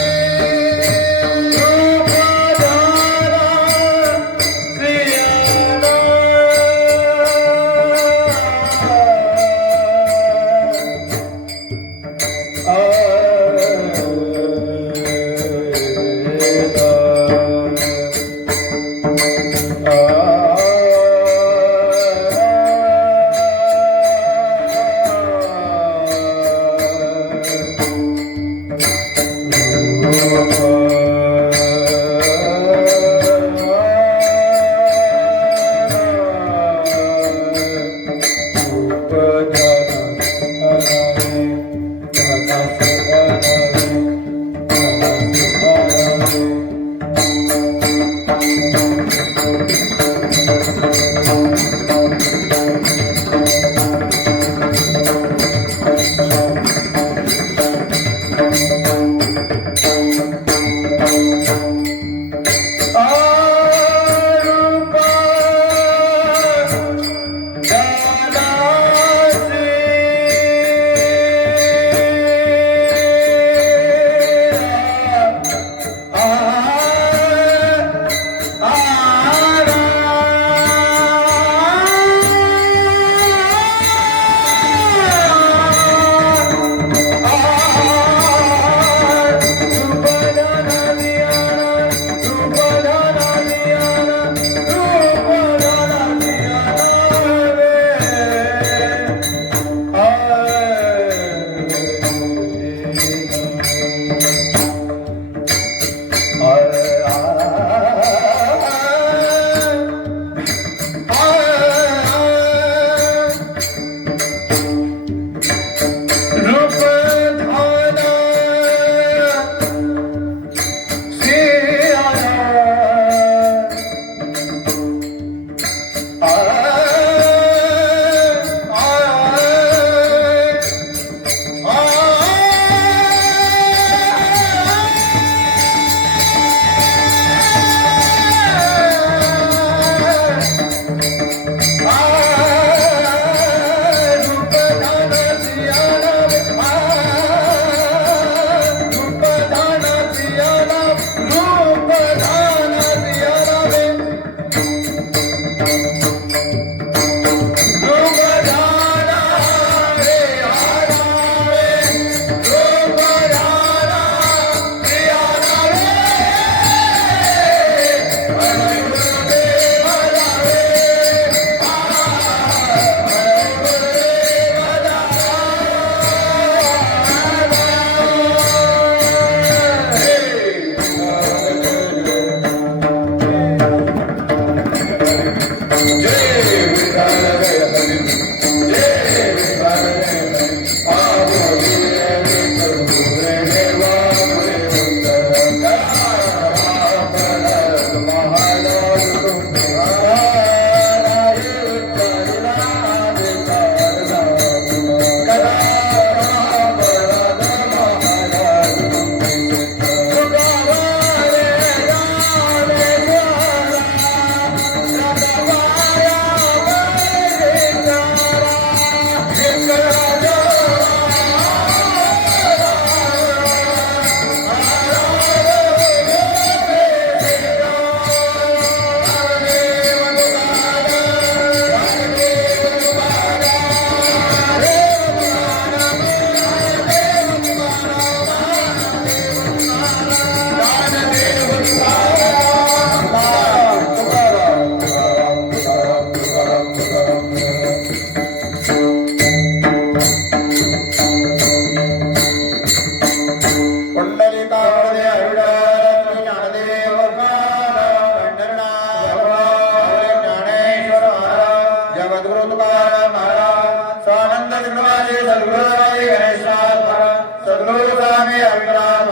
माझे सद्गुरू स्वामी गणेशनाथ महाराज सद्गुरू स्वामी अविनाथ